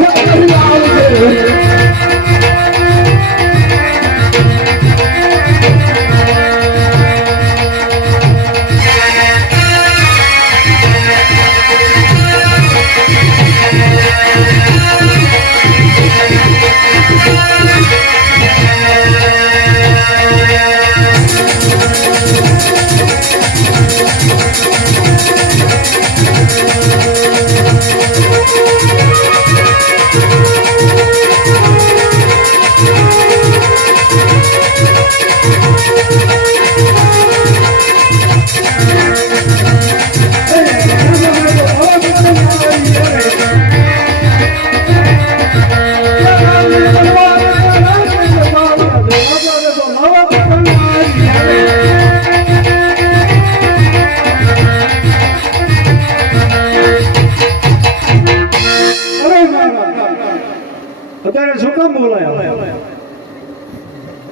અત્યારે શું કામ બોલાયા?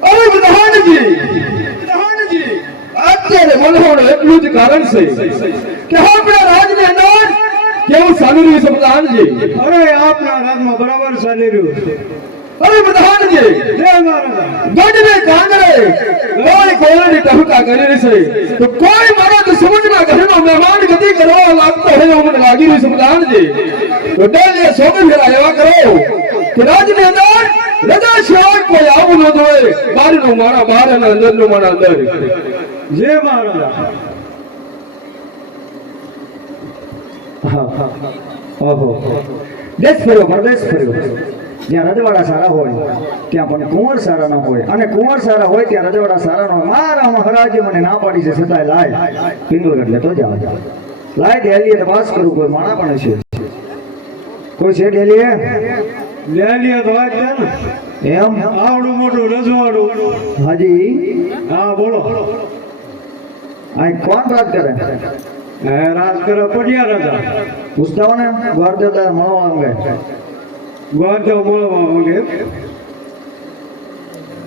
અરે પ્રધાનજી અત્યારે બોલવાનું એટલું જ કારણ છે કે આપણા રાજની અંદર કેવું ચાલી રહ્યું છે પ્રધાનજી? અરે આપના રાજમાં બરાબર ચાલી રહ્યું છે. અરે પ્રધાનજી જય મહારાજા. ગઢને કાંગરે કોઈ કોળાની ટહુકા કરી રહી છે તો કોઈ મારા દુશ્મનના ઘરનો મહેમાન ગતિ કરવા લાગતો હોય એવું મને લાગી રહ્યું છે પ્રધાનજી. તો ડેલી સોગંદ ફેરા એવા કરો કે રાજની અંદર રજા સિવાય કોઈ આવું ન જોઈએ. બારનું મારા બહાર અને અંદરનું મારા અંદર. જય મહારાજા. ઓહો દેશ ફર્યો પરદેશ ફર્યો. જ્યાં રજવાડા સારા હોય ત્યાં પણ કુંવર સારા ન હોય, અને કુંવર સારા હોય ત્યાં રજવાડા સારા ન હોય. મારા મહારાજે મને ના પાડી છે છતાંય લાય પિંગલગઢ લેતો જાવ. લાય ડેલીએ તપાસ કરું કોઈ માણા પણ છે. કોઈ છે ડેલીએ? લેલિયા તો વાત છે ને. એમ આવડું મોટું રજવાડું. હાજી હા બોલો. આ કોણ વાત કરે? રાજ કરે પડિયા રાજા. પૂછતા ને ગોરદેવતા મળવા માંગે. ગોરદેવ બોલવા માંગે.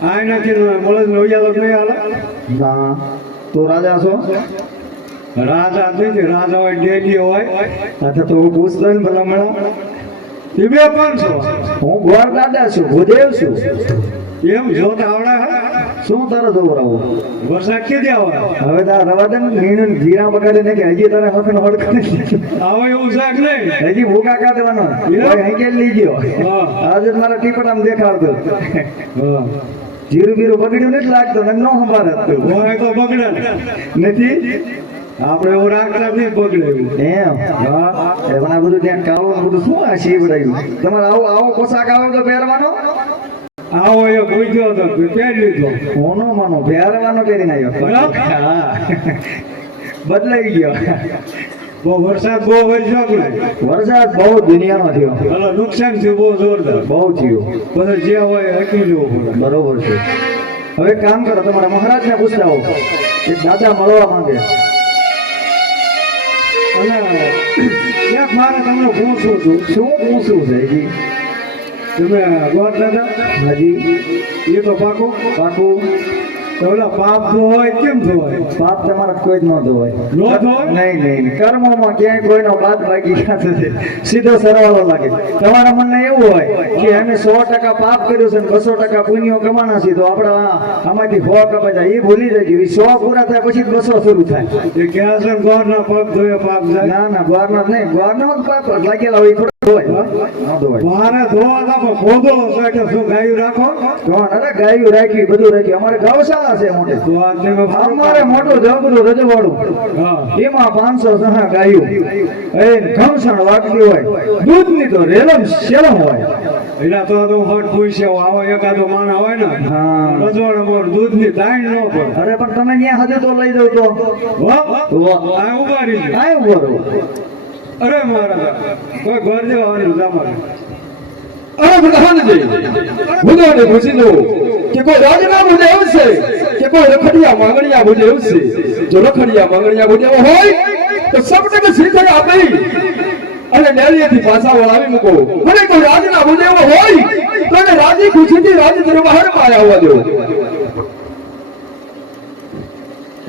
આ નથી મળે લોહિયા તો નહીં હાલે. ના તું રાજા છો? રાજા નથી. રાજા હોય ડેલી હોય. અચ્છા તો હું પૂછતો ને ભલામણા. એ બે પણ છો. હું ગોર દાદા છું, ભૂદેવ છું. એમ જોતા આવડે હે? શું તરત ઉભરાવું? વરસાદ કેદી આવે? હવે તારા રવા દે ને નીણું ને જીરા બગાડે ને કે હજી તારે હકન હડક આવે એવું શાક નહીં. હજી ભૂકા કાઢવાનો કોઈ હંકેલ લઈ ગયો. હા. આજે જ મારા ટીપડામ દેખાડતો. હા. જીરું બીરું બગડ્યું નથી લાગતો ને ન સંભાળ હોય તો બગડે ને. નથી આપણે એવું રાખતા જ નહીં બગડે એવું. એમ હા પણ આ બધું ત્યાં કાળું ને બધું શું આ શીવડાયું? તમારે આવો આવો પોશાક આવે તો પહેરવાનો? આવો એ ભૂજ્યો તો પહેરી લીધો. હું ન માનું પહેરવાનો પહેરીને આવ્યો. હા બદલાઈ ગયો. બહુ વરસાદ બહુ વરસ્યો ને. વરસાદ બહુ દુનિયાનો થયો, એટલે નુકસાન થયું બહુ જોરદાર. બહુ થયું. બધું જે હોય હકી લેવું પડે. બરોબર છે. હવે એક કામ કરો, તમારા મહારાજને પૂછતા હો એક દાદા મળવા માંગે. અને ક્યાંક મારે તમને પૂછવું છું. શું પૂછવું છે હજી? તમે ગોર દાદા? હાજી એ તો પાકું. પાકું. તો ઓલા પાપ ધોવાય કેમ ધોવાય? પાપ તમારા કોઈ જ ન ધોવાય. ન ધોવાય? નહીં નહીં કર્મોમાં ક્યાંય કોઈનો બાદ બાકી ક્યાં થશે? સીધો સરવાળો લાગે. તમારા મનને એવું હોય કે અમે 100% પાપ કર્યું છે ને 200% પુણ્યો કમાના છે, તો આપણા આમાંથી 100 કપાઈ જાય. એ ભૂલી જાય. 100 પૂરા થાય પછી 200 શરૂ થાય. એ ક્યાં છે ગોરના પગ ધોયે પાપ જાય? ના ના ગોરના નહીં, ગોરનો જ પાપ લાગેલા હોય થોડો ધોવાય. ન ધોવાય. મારે ધોવા તા પણ ખોદો છે કે શું ગાયું રાખો? કોણ? અરે ગાયું રાખી, બધું રાખ્યું. અમારે ગૌશાળા છે મોટી. તો આ તમે અમારે મોટું જબરું રજવાડું. હા. એમાં 500 ગાયું એ ઘમસણ વાગતી હોય. દૂધની તો રેલમ શેલમ હોય. એના તો હટ પૂછ્યો આવો એકાદો માણા હોય ને હા. રજવાડા દૂધની દાણ ન પડે. અરે પણ તમે ત્યાં હજુ તો લઈ દઉં તો આ ઉભા રહી જાય. આય ઉભો રહો. અરે મહારાજા કોઈ ઘર જવાનું તમારે. અરે પ્રધાનજી બુધોને પૂછી દો કે કોઈ રાજીનામું દેવું છે કે કોઈ રખડિયા માંગણિયા બુજેવું છે? જો રખડિયા માંગણિયા બુજેવો હોય તો સબટકે સીધે આપી અને ડેલીએથી પાછા વળાવી મૂકો. અને કોઈ રાજીનામું દેવો હોય તો એને રાજી ખુશીથી રાજ દરબારમાં આવવા દો.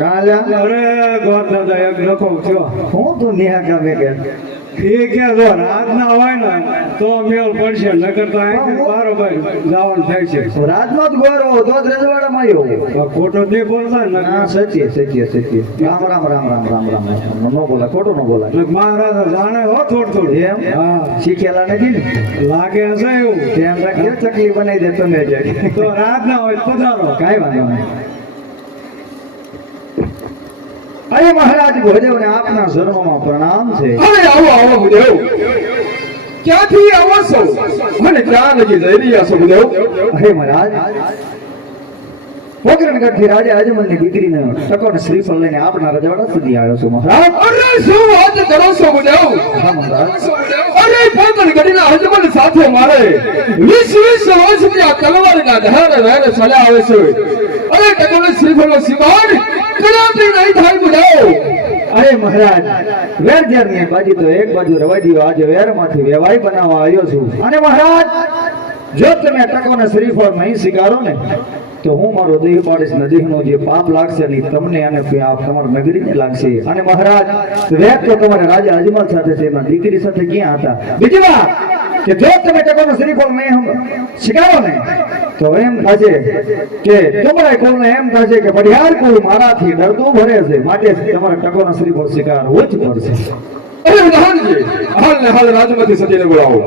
અરે ગોર દાદા એક લખો થયો. હું તો નિહા કામે કે એ કે જો રાત ના હોય ને તો મેળ પડશે નકર તો અહીંથી બારોબાર જવાનું થાય છે. રાજનો જ ગોરો તો જ રજવાડામાં આવ્યો. ખોટો જ નહીં બોલતા ને હા સત્ય સત્ય સત્ય. રામ રામ રામ રામ રામ રામ રામ. ન બોલાય, ખોટું ન બોલાય. મહારાજા જાણે હો થોડું થોડું. એમ હા શીખેલા નથી ને? લાગે હશે એવું. ધ્યાન રાખજો, ચકલી બનાવી દે તમે જાય. તો રાત ના હોય તો પધારો. કાંઈ વાંધો નહીં. અરે મહારાજ ભોદેવને આપના શરણોમાં પ્રણામ છે. હવે આવો આવો ભૂદેવ, ક્યાંથી આવો છો અને ક્યાં લગી જઈ રહ્યા છો ભૂદેવ? અરે મહારાજ પોકરણગઢથી રાજા અજમલની દીકરીને ટકોને શ્રીફળ લઈને આપના રજવાડા સુધી આવ્યો છું મહારાજ. અરે શું વાત કરો છો ભૂદેવ? હા મહારાજ. અરે પોકરણગઢના અજમલ સાથે મારે 20 વર્ષથી આ તલવારના ધારે વેરે ચાલ્યા આવે છે. અરે ટકોને શ્રીફળનો સિમાન કદાપી નહીં થાય ભૂદેવ. અરે મહારાજ વેરઝેરની બાજી તો એક બાજુ રવા દ્યો. આજે વેરમાંથી વેવાઈ બનાવવા આવ્યો છું. અને મહારાજ જો તમે ટકોને શ્રીફળ નહીં સ્વીકારો ને તો હું મારો દેહ પાડીશ નજીકનો જે પાપ લાગશે ને તમને અને તમારી નગરીને લાગશે. અને મહારાજ વેદ તો તમારે રાજા અજમલ સાથે છે, એના દીકરી સાથે ક્યાં હતા? બીજી વાત કે જો તમે ટકોનો શ્રીફળ નહીં સ્વીકારો ને તો એમ થશે કે તમારા કુળને એમ થશે કે પઢિયાર કુળ મારાથી ડરતું ભરે છે, માટે તમારે ટકોનો શ્રીફળ સ્વીકારવું જ પડશે. અરે ઉદાહરણજી હાલ ને હાલ રાજમાંથી સતીને બોલાવો.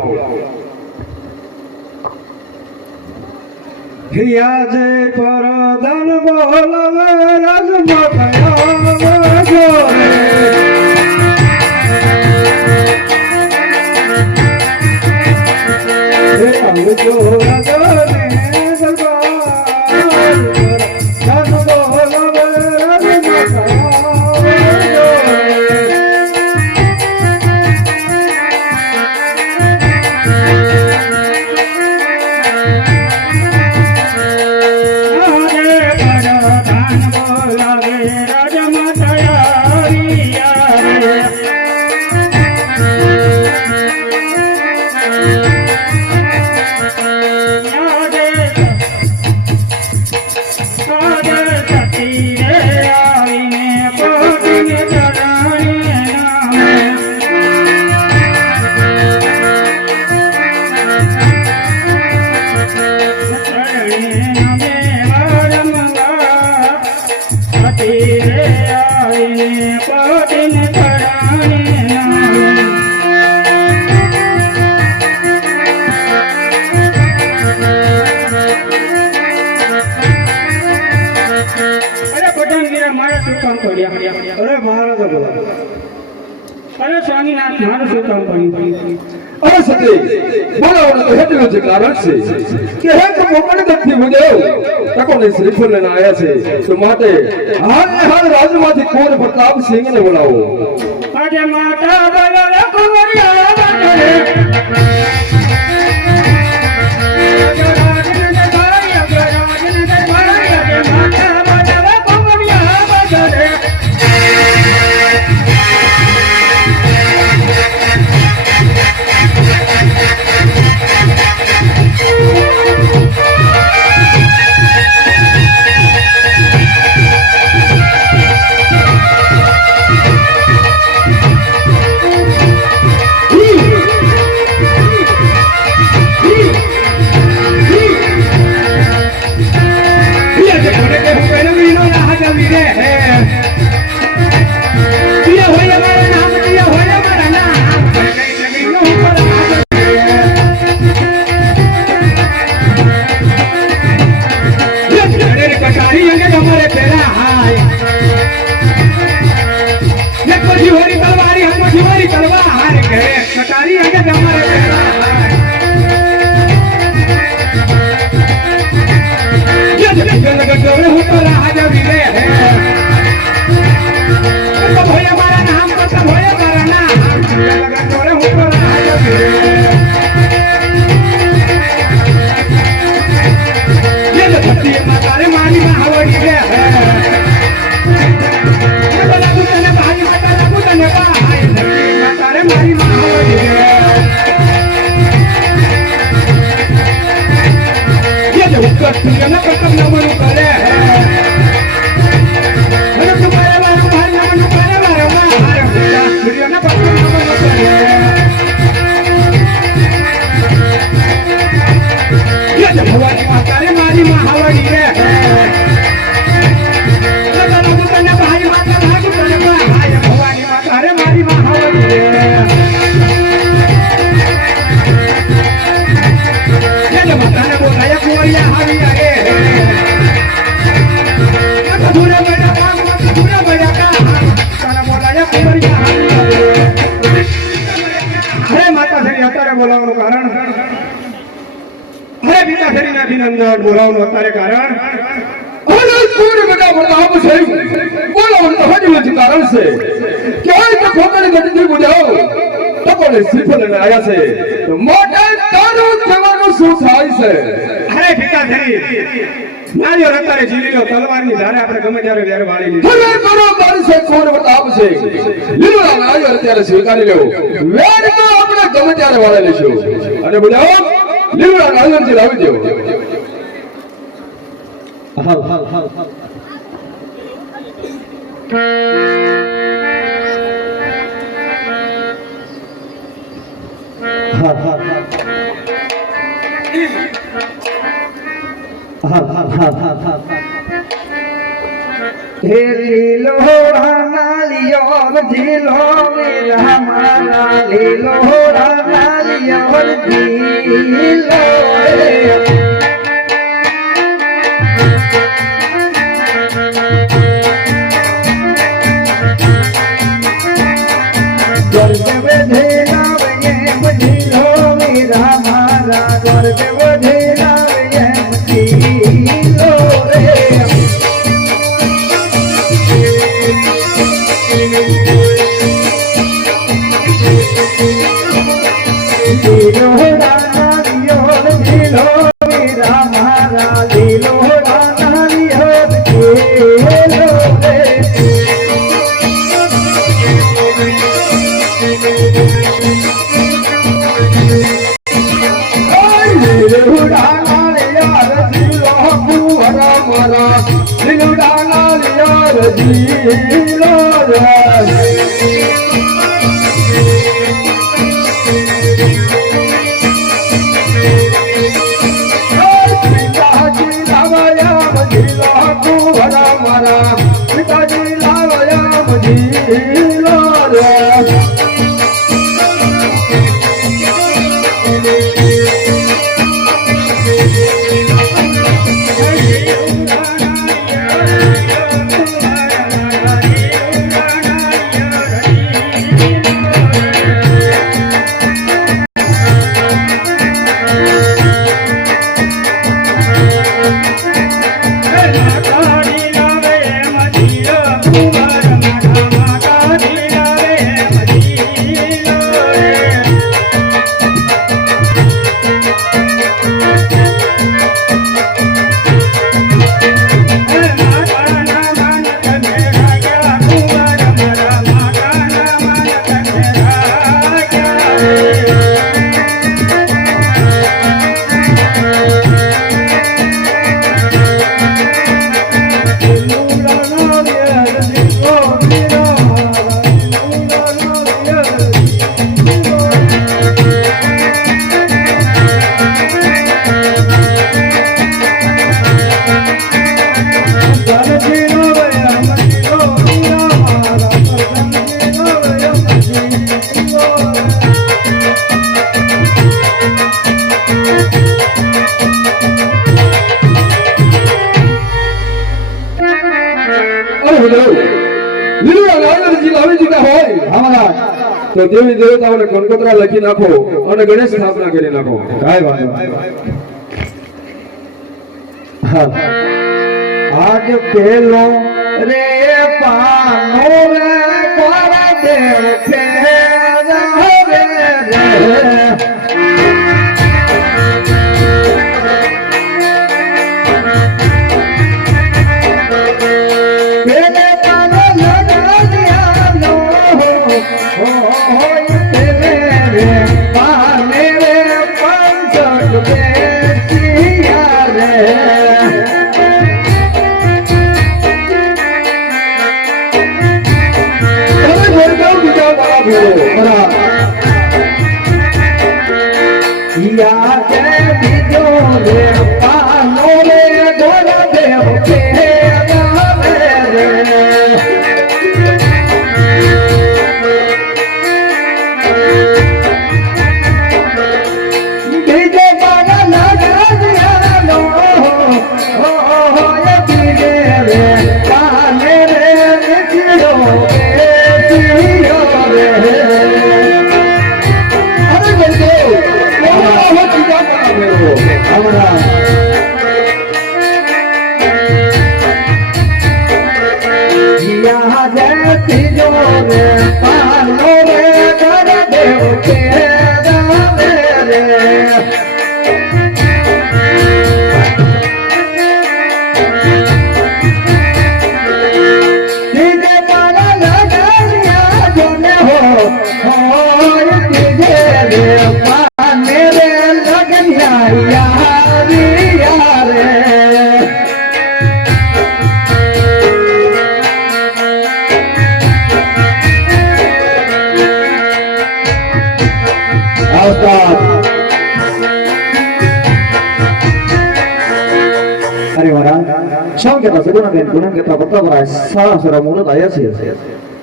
યાદ પરદાન બોલાવે રાજમાતા જોરે હે આવજો રાજાને દરબાર દાન બોલાવે રાજમાતા અરે મહારાજ બોલા અરે સ્વામીનાથ મારું શું કામ પડ્યું? અરે સતી બોલાવવાનું તો હેતુનું જે કારણ છે કે હે તો મોકળ દત્તી મુદેવ ટકોને શ્રીફળ લઈને આવ્યા છે, તો માટે હાલ ને હાલ રાજમાંથી કુંવર પ્રતાપસિંહને બોલાવો. આજે માતા બોલો કુંવરિયા બાટરે બોલાવવાનું કારણ હરે પિતા શરીરના અભિનંદન બોલાવવાનું અત્યારે કારણ અરે કુંવર બેટા પ્રતાપ સિંહ બોલાવવાનું તો હજુ જ કારણ છે કે આ તો ભોગણી ગઢથી બુજાઓ ટકોને શ્રીફળ લઈને આવ્યા છે, તો મોટા તારું કહેવાનું શું થાય છે? હરે પિતા શરીર નારીઓ અત્યારે જીલી લો તલવારની ધારે આપણે ગમે ત્યારે વેર વાળી લીધી. હવે કરો મારી છે કુંવર પ્રતાપ સિંહ લીલુડા નારીઓ અત્યારે સ્વીકારી લેવો, વેર તો આપણે ગમે ત્યારે વાળી લેશું. અને બુજાઓ લીમડા નાગરજી લાવી દો. હાલ હાલ હાલ હાલ હા હા હા હા હા હે લીલો રામાલિયો જીલો રામાલા લીલો રામાલિયો જીલો તો દેવી દેવતાઓને કંકોત્રા લખી નાખો અને ગણેશ સ્થાપના કરી નાખો. કાંઈ વાંધો હા આજ પેલો રે પાનો રે કોરા દેવ કેતા સગુણા બેન ગુણ કેતા પ્રતાપરાય સારા સારા મુહૂર્ત આવ્યા છે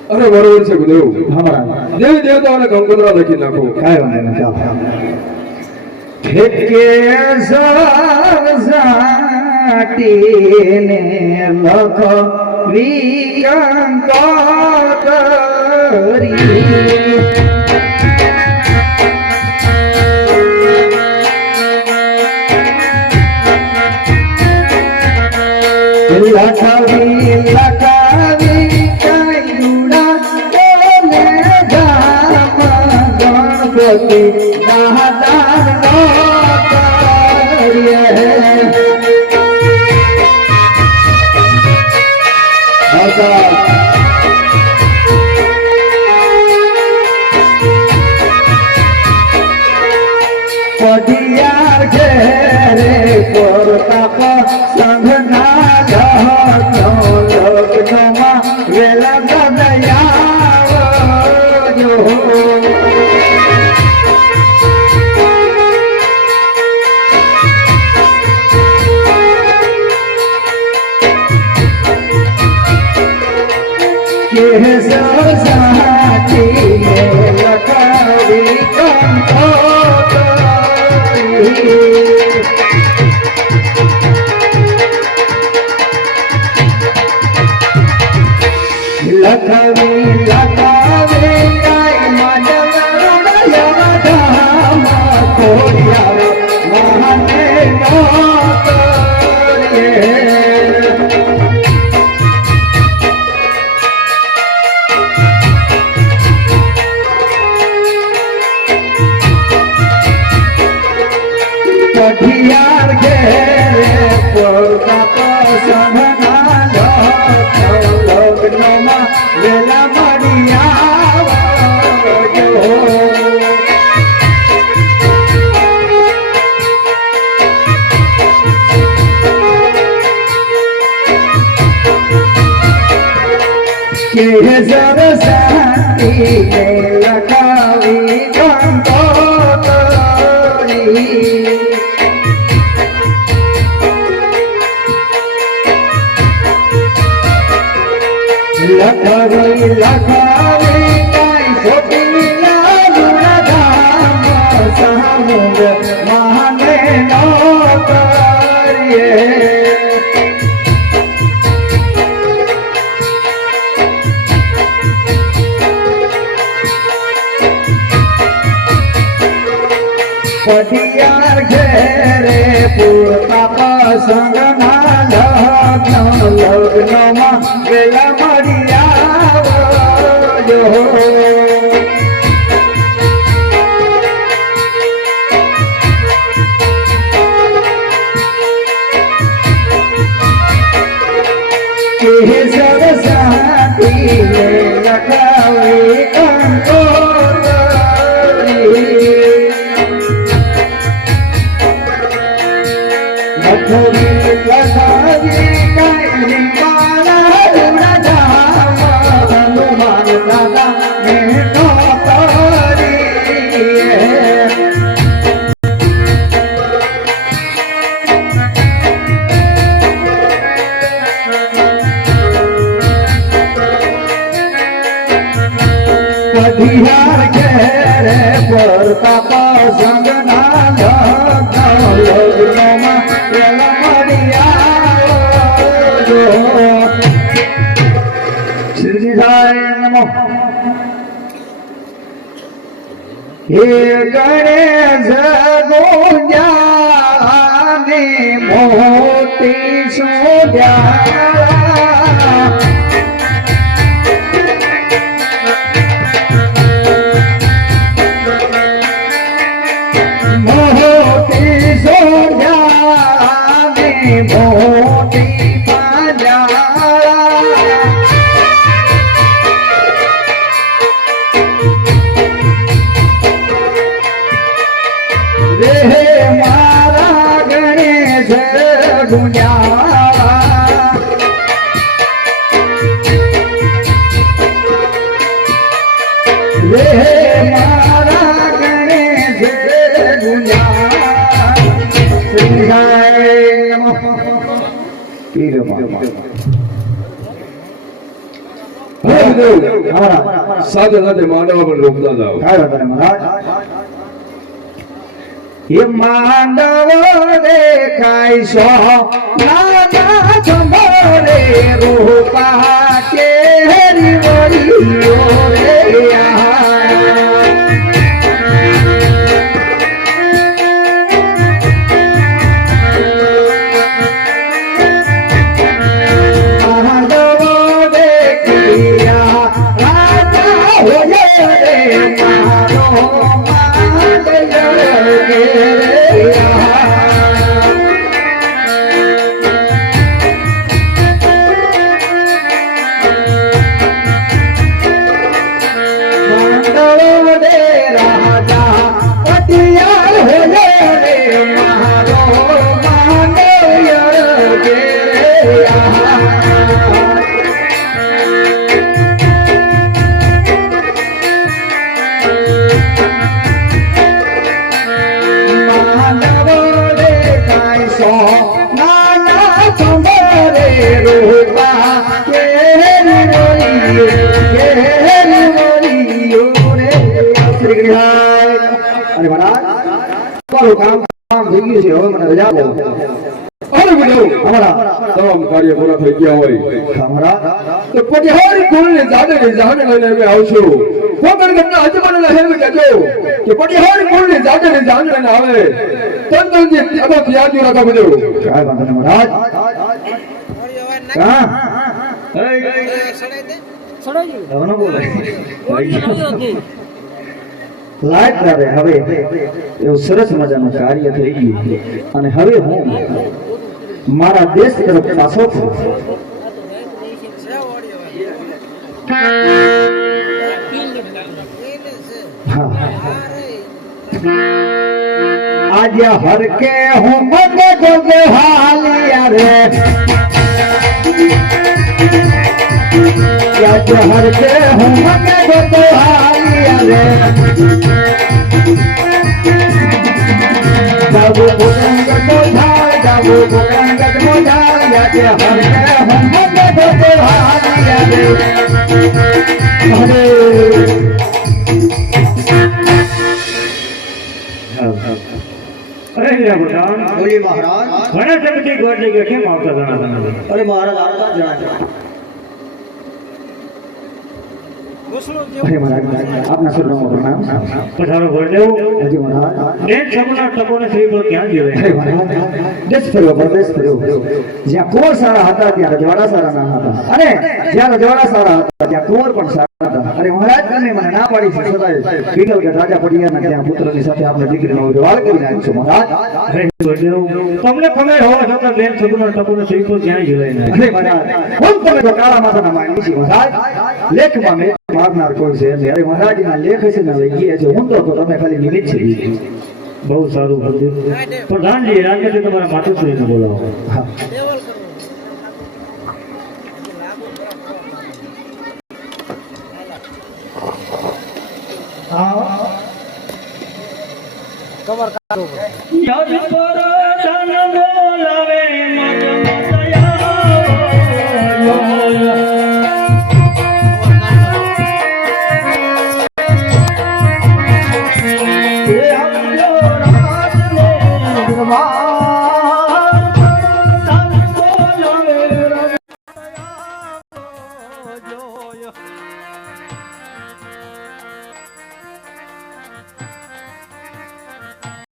અરે બરોબર છે ગુરુદેવ હમણાં દેવી દેવતાઓને કંકોત્રા લખી નાખો કાંઈ વાંધો નહીં ચાલો ઠેકે સાટીને લખ લખાવી લખાવી કયુડા તોને ધામ ગણપતિ દાદાર નો કરીએ પઢિયાર ઘેરે પરતાપ સંઘના લગ્નમાં વેલા દયાવજો કેસર સાચીને લખાવી કંકોત્રી લખાવી લખાવી કાઈ માડવડયા ધામ ખોડિયાર મહાને નો કરીએ પઢિયાર ઘેરે પરતાપ સંઘના લગ્નમાં વેલા મળી આવજો કેસર સાટીને લખાવી કંકોત્રી લખાવી લખાવી કાઈ છોટી લાગુણા ધામ સામુંડ મહાને નો કરીએ પઢિયાર ઘેરે પૂરતા પ્રસંગના લગ્નમાં વેલા મળી આવજો કેસર સાટીને લખાવી કંકોત્રી લખાવી લખાવી કાઈ મારા ધામ હનુમાન દાદા ને નો કરીએ પઢિયાર ઘેરે પરતાપ સંઘના લગ્નમાં વેલા મળી આવજો શ્રીજીભાઈ નમો હે ગણેશ ગોંજાની મોટી સોજા મોટી સોજાની મોટી પાજાળા રે મારા ગણેશ ગુંજાળા રે મારા ગણેશ ગુંજાળા શ્રીરાય નમઃ ઈ રે માં હવે દેવ અમારા સાથે સાથે માંડવા પણ રોકતા જાઓ કાય વાંધો નહીં મહારાજ એ માંડવો દેખાય સો નાના ચંબરે રૂપા કેરી વળીઓ રે અરે મહારાજ કામ થઈ ગયું છે હવે મને રજા આપો અરે દેવ અમારા તમામ કાર્ય પૂરા થઈ ગયા હોય અમારા તો પટિહારી કુળને જાને લઈને અમે આવશું કોકણ ઘટના અજમાનના હેમ કહેજો કે પટિહારી કુળને જાને લઈને આવે તંતનજી અબ યાદ રાખો બધું કાય વાંધો નહીં મહારાજ હા સડાઈ હવે ન બોલે ગયું લાયક કરે હવે એવું સરસ મજાનું કાર્ય થઈ ગયું અને હવે હું મારા દેશ તરફ પાછો છું હા આજે હર કે હું મને ગોગે હાલિયા રે આજે હર કે હું મને ગોગે હાલિયા રે જાવો ભોગંગત મોઢાય જાવો ભોગંગત મોઢાય આજે હર કે હું મને ગોગે હાલિયા રે હરે અરે પ્રધાન બોલી મહારાજ ઘણા સમયથી ગોળ જગ્યા કેમ આવતા ઘણા અરે મહારાજ આવતા જણા અરે મહારાજ આપના સર્વનું પ્રણામ પધારો ગોળદેવ હજી મહારાજ દેશ સગુણા તપોને શ્રી બોલ ક્યાં જીવે અરે મહારાજ દેશ ફર્યો પરદેશ ફર્યો જ્યાં કુંવર સારા હતા ત્યાં રજવાડા સારા ના હતા અને જ્યાં રજવાડા સારા હતા ત્યાં કુંવર પણ સારા હતા અરે મહારાજ તમે મને ના પાડી છે સદાય વિગલગઢ રાજા પડિયાના ત્યાં પુત્રની સાથે આપણે દીકરીનો વિવાહ કરી નાખ્યો મહારાજ અરે ગોળદેવ તમને ખબર હોવા છતાં દેશ સગુણા તપોને શ્રી બોલ ક્યાં જીવે નહીં અરે મહારાજ હું તમે તો કાળા માતાના માગી છે મહારાજ લેખમાં મેં માગનાર કોઈ છે અરે મહારાજના લેખ છે ને લઈ ગયા છે હું તો તમે ખાલી નિમિત્ત છે બહુ સારું ગોળદેવ પ્રધાનજી રાજ્યથી તમારા માતુશ્રીને બોલાવો હા કવર કાઢો યજ પર ધન બોલાવે મન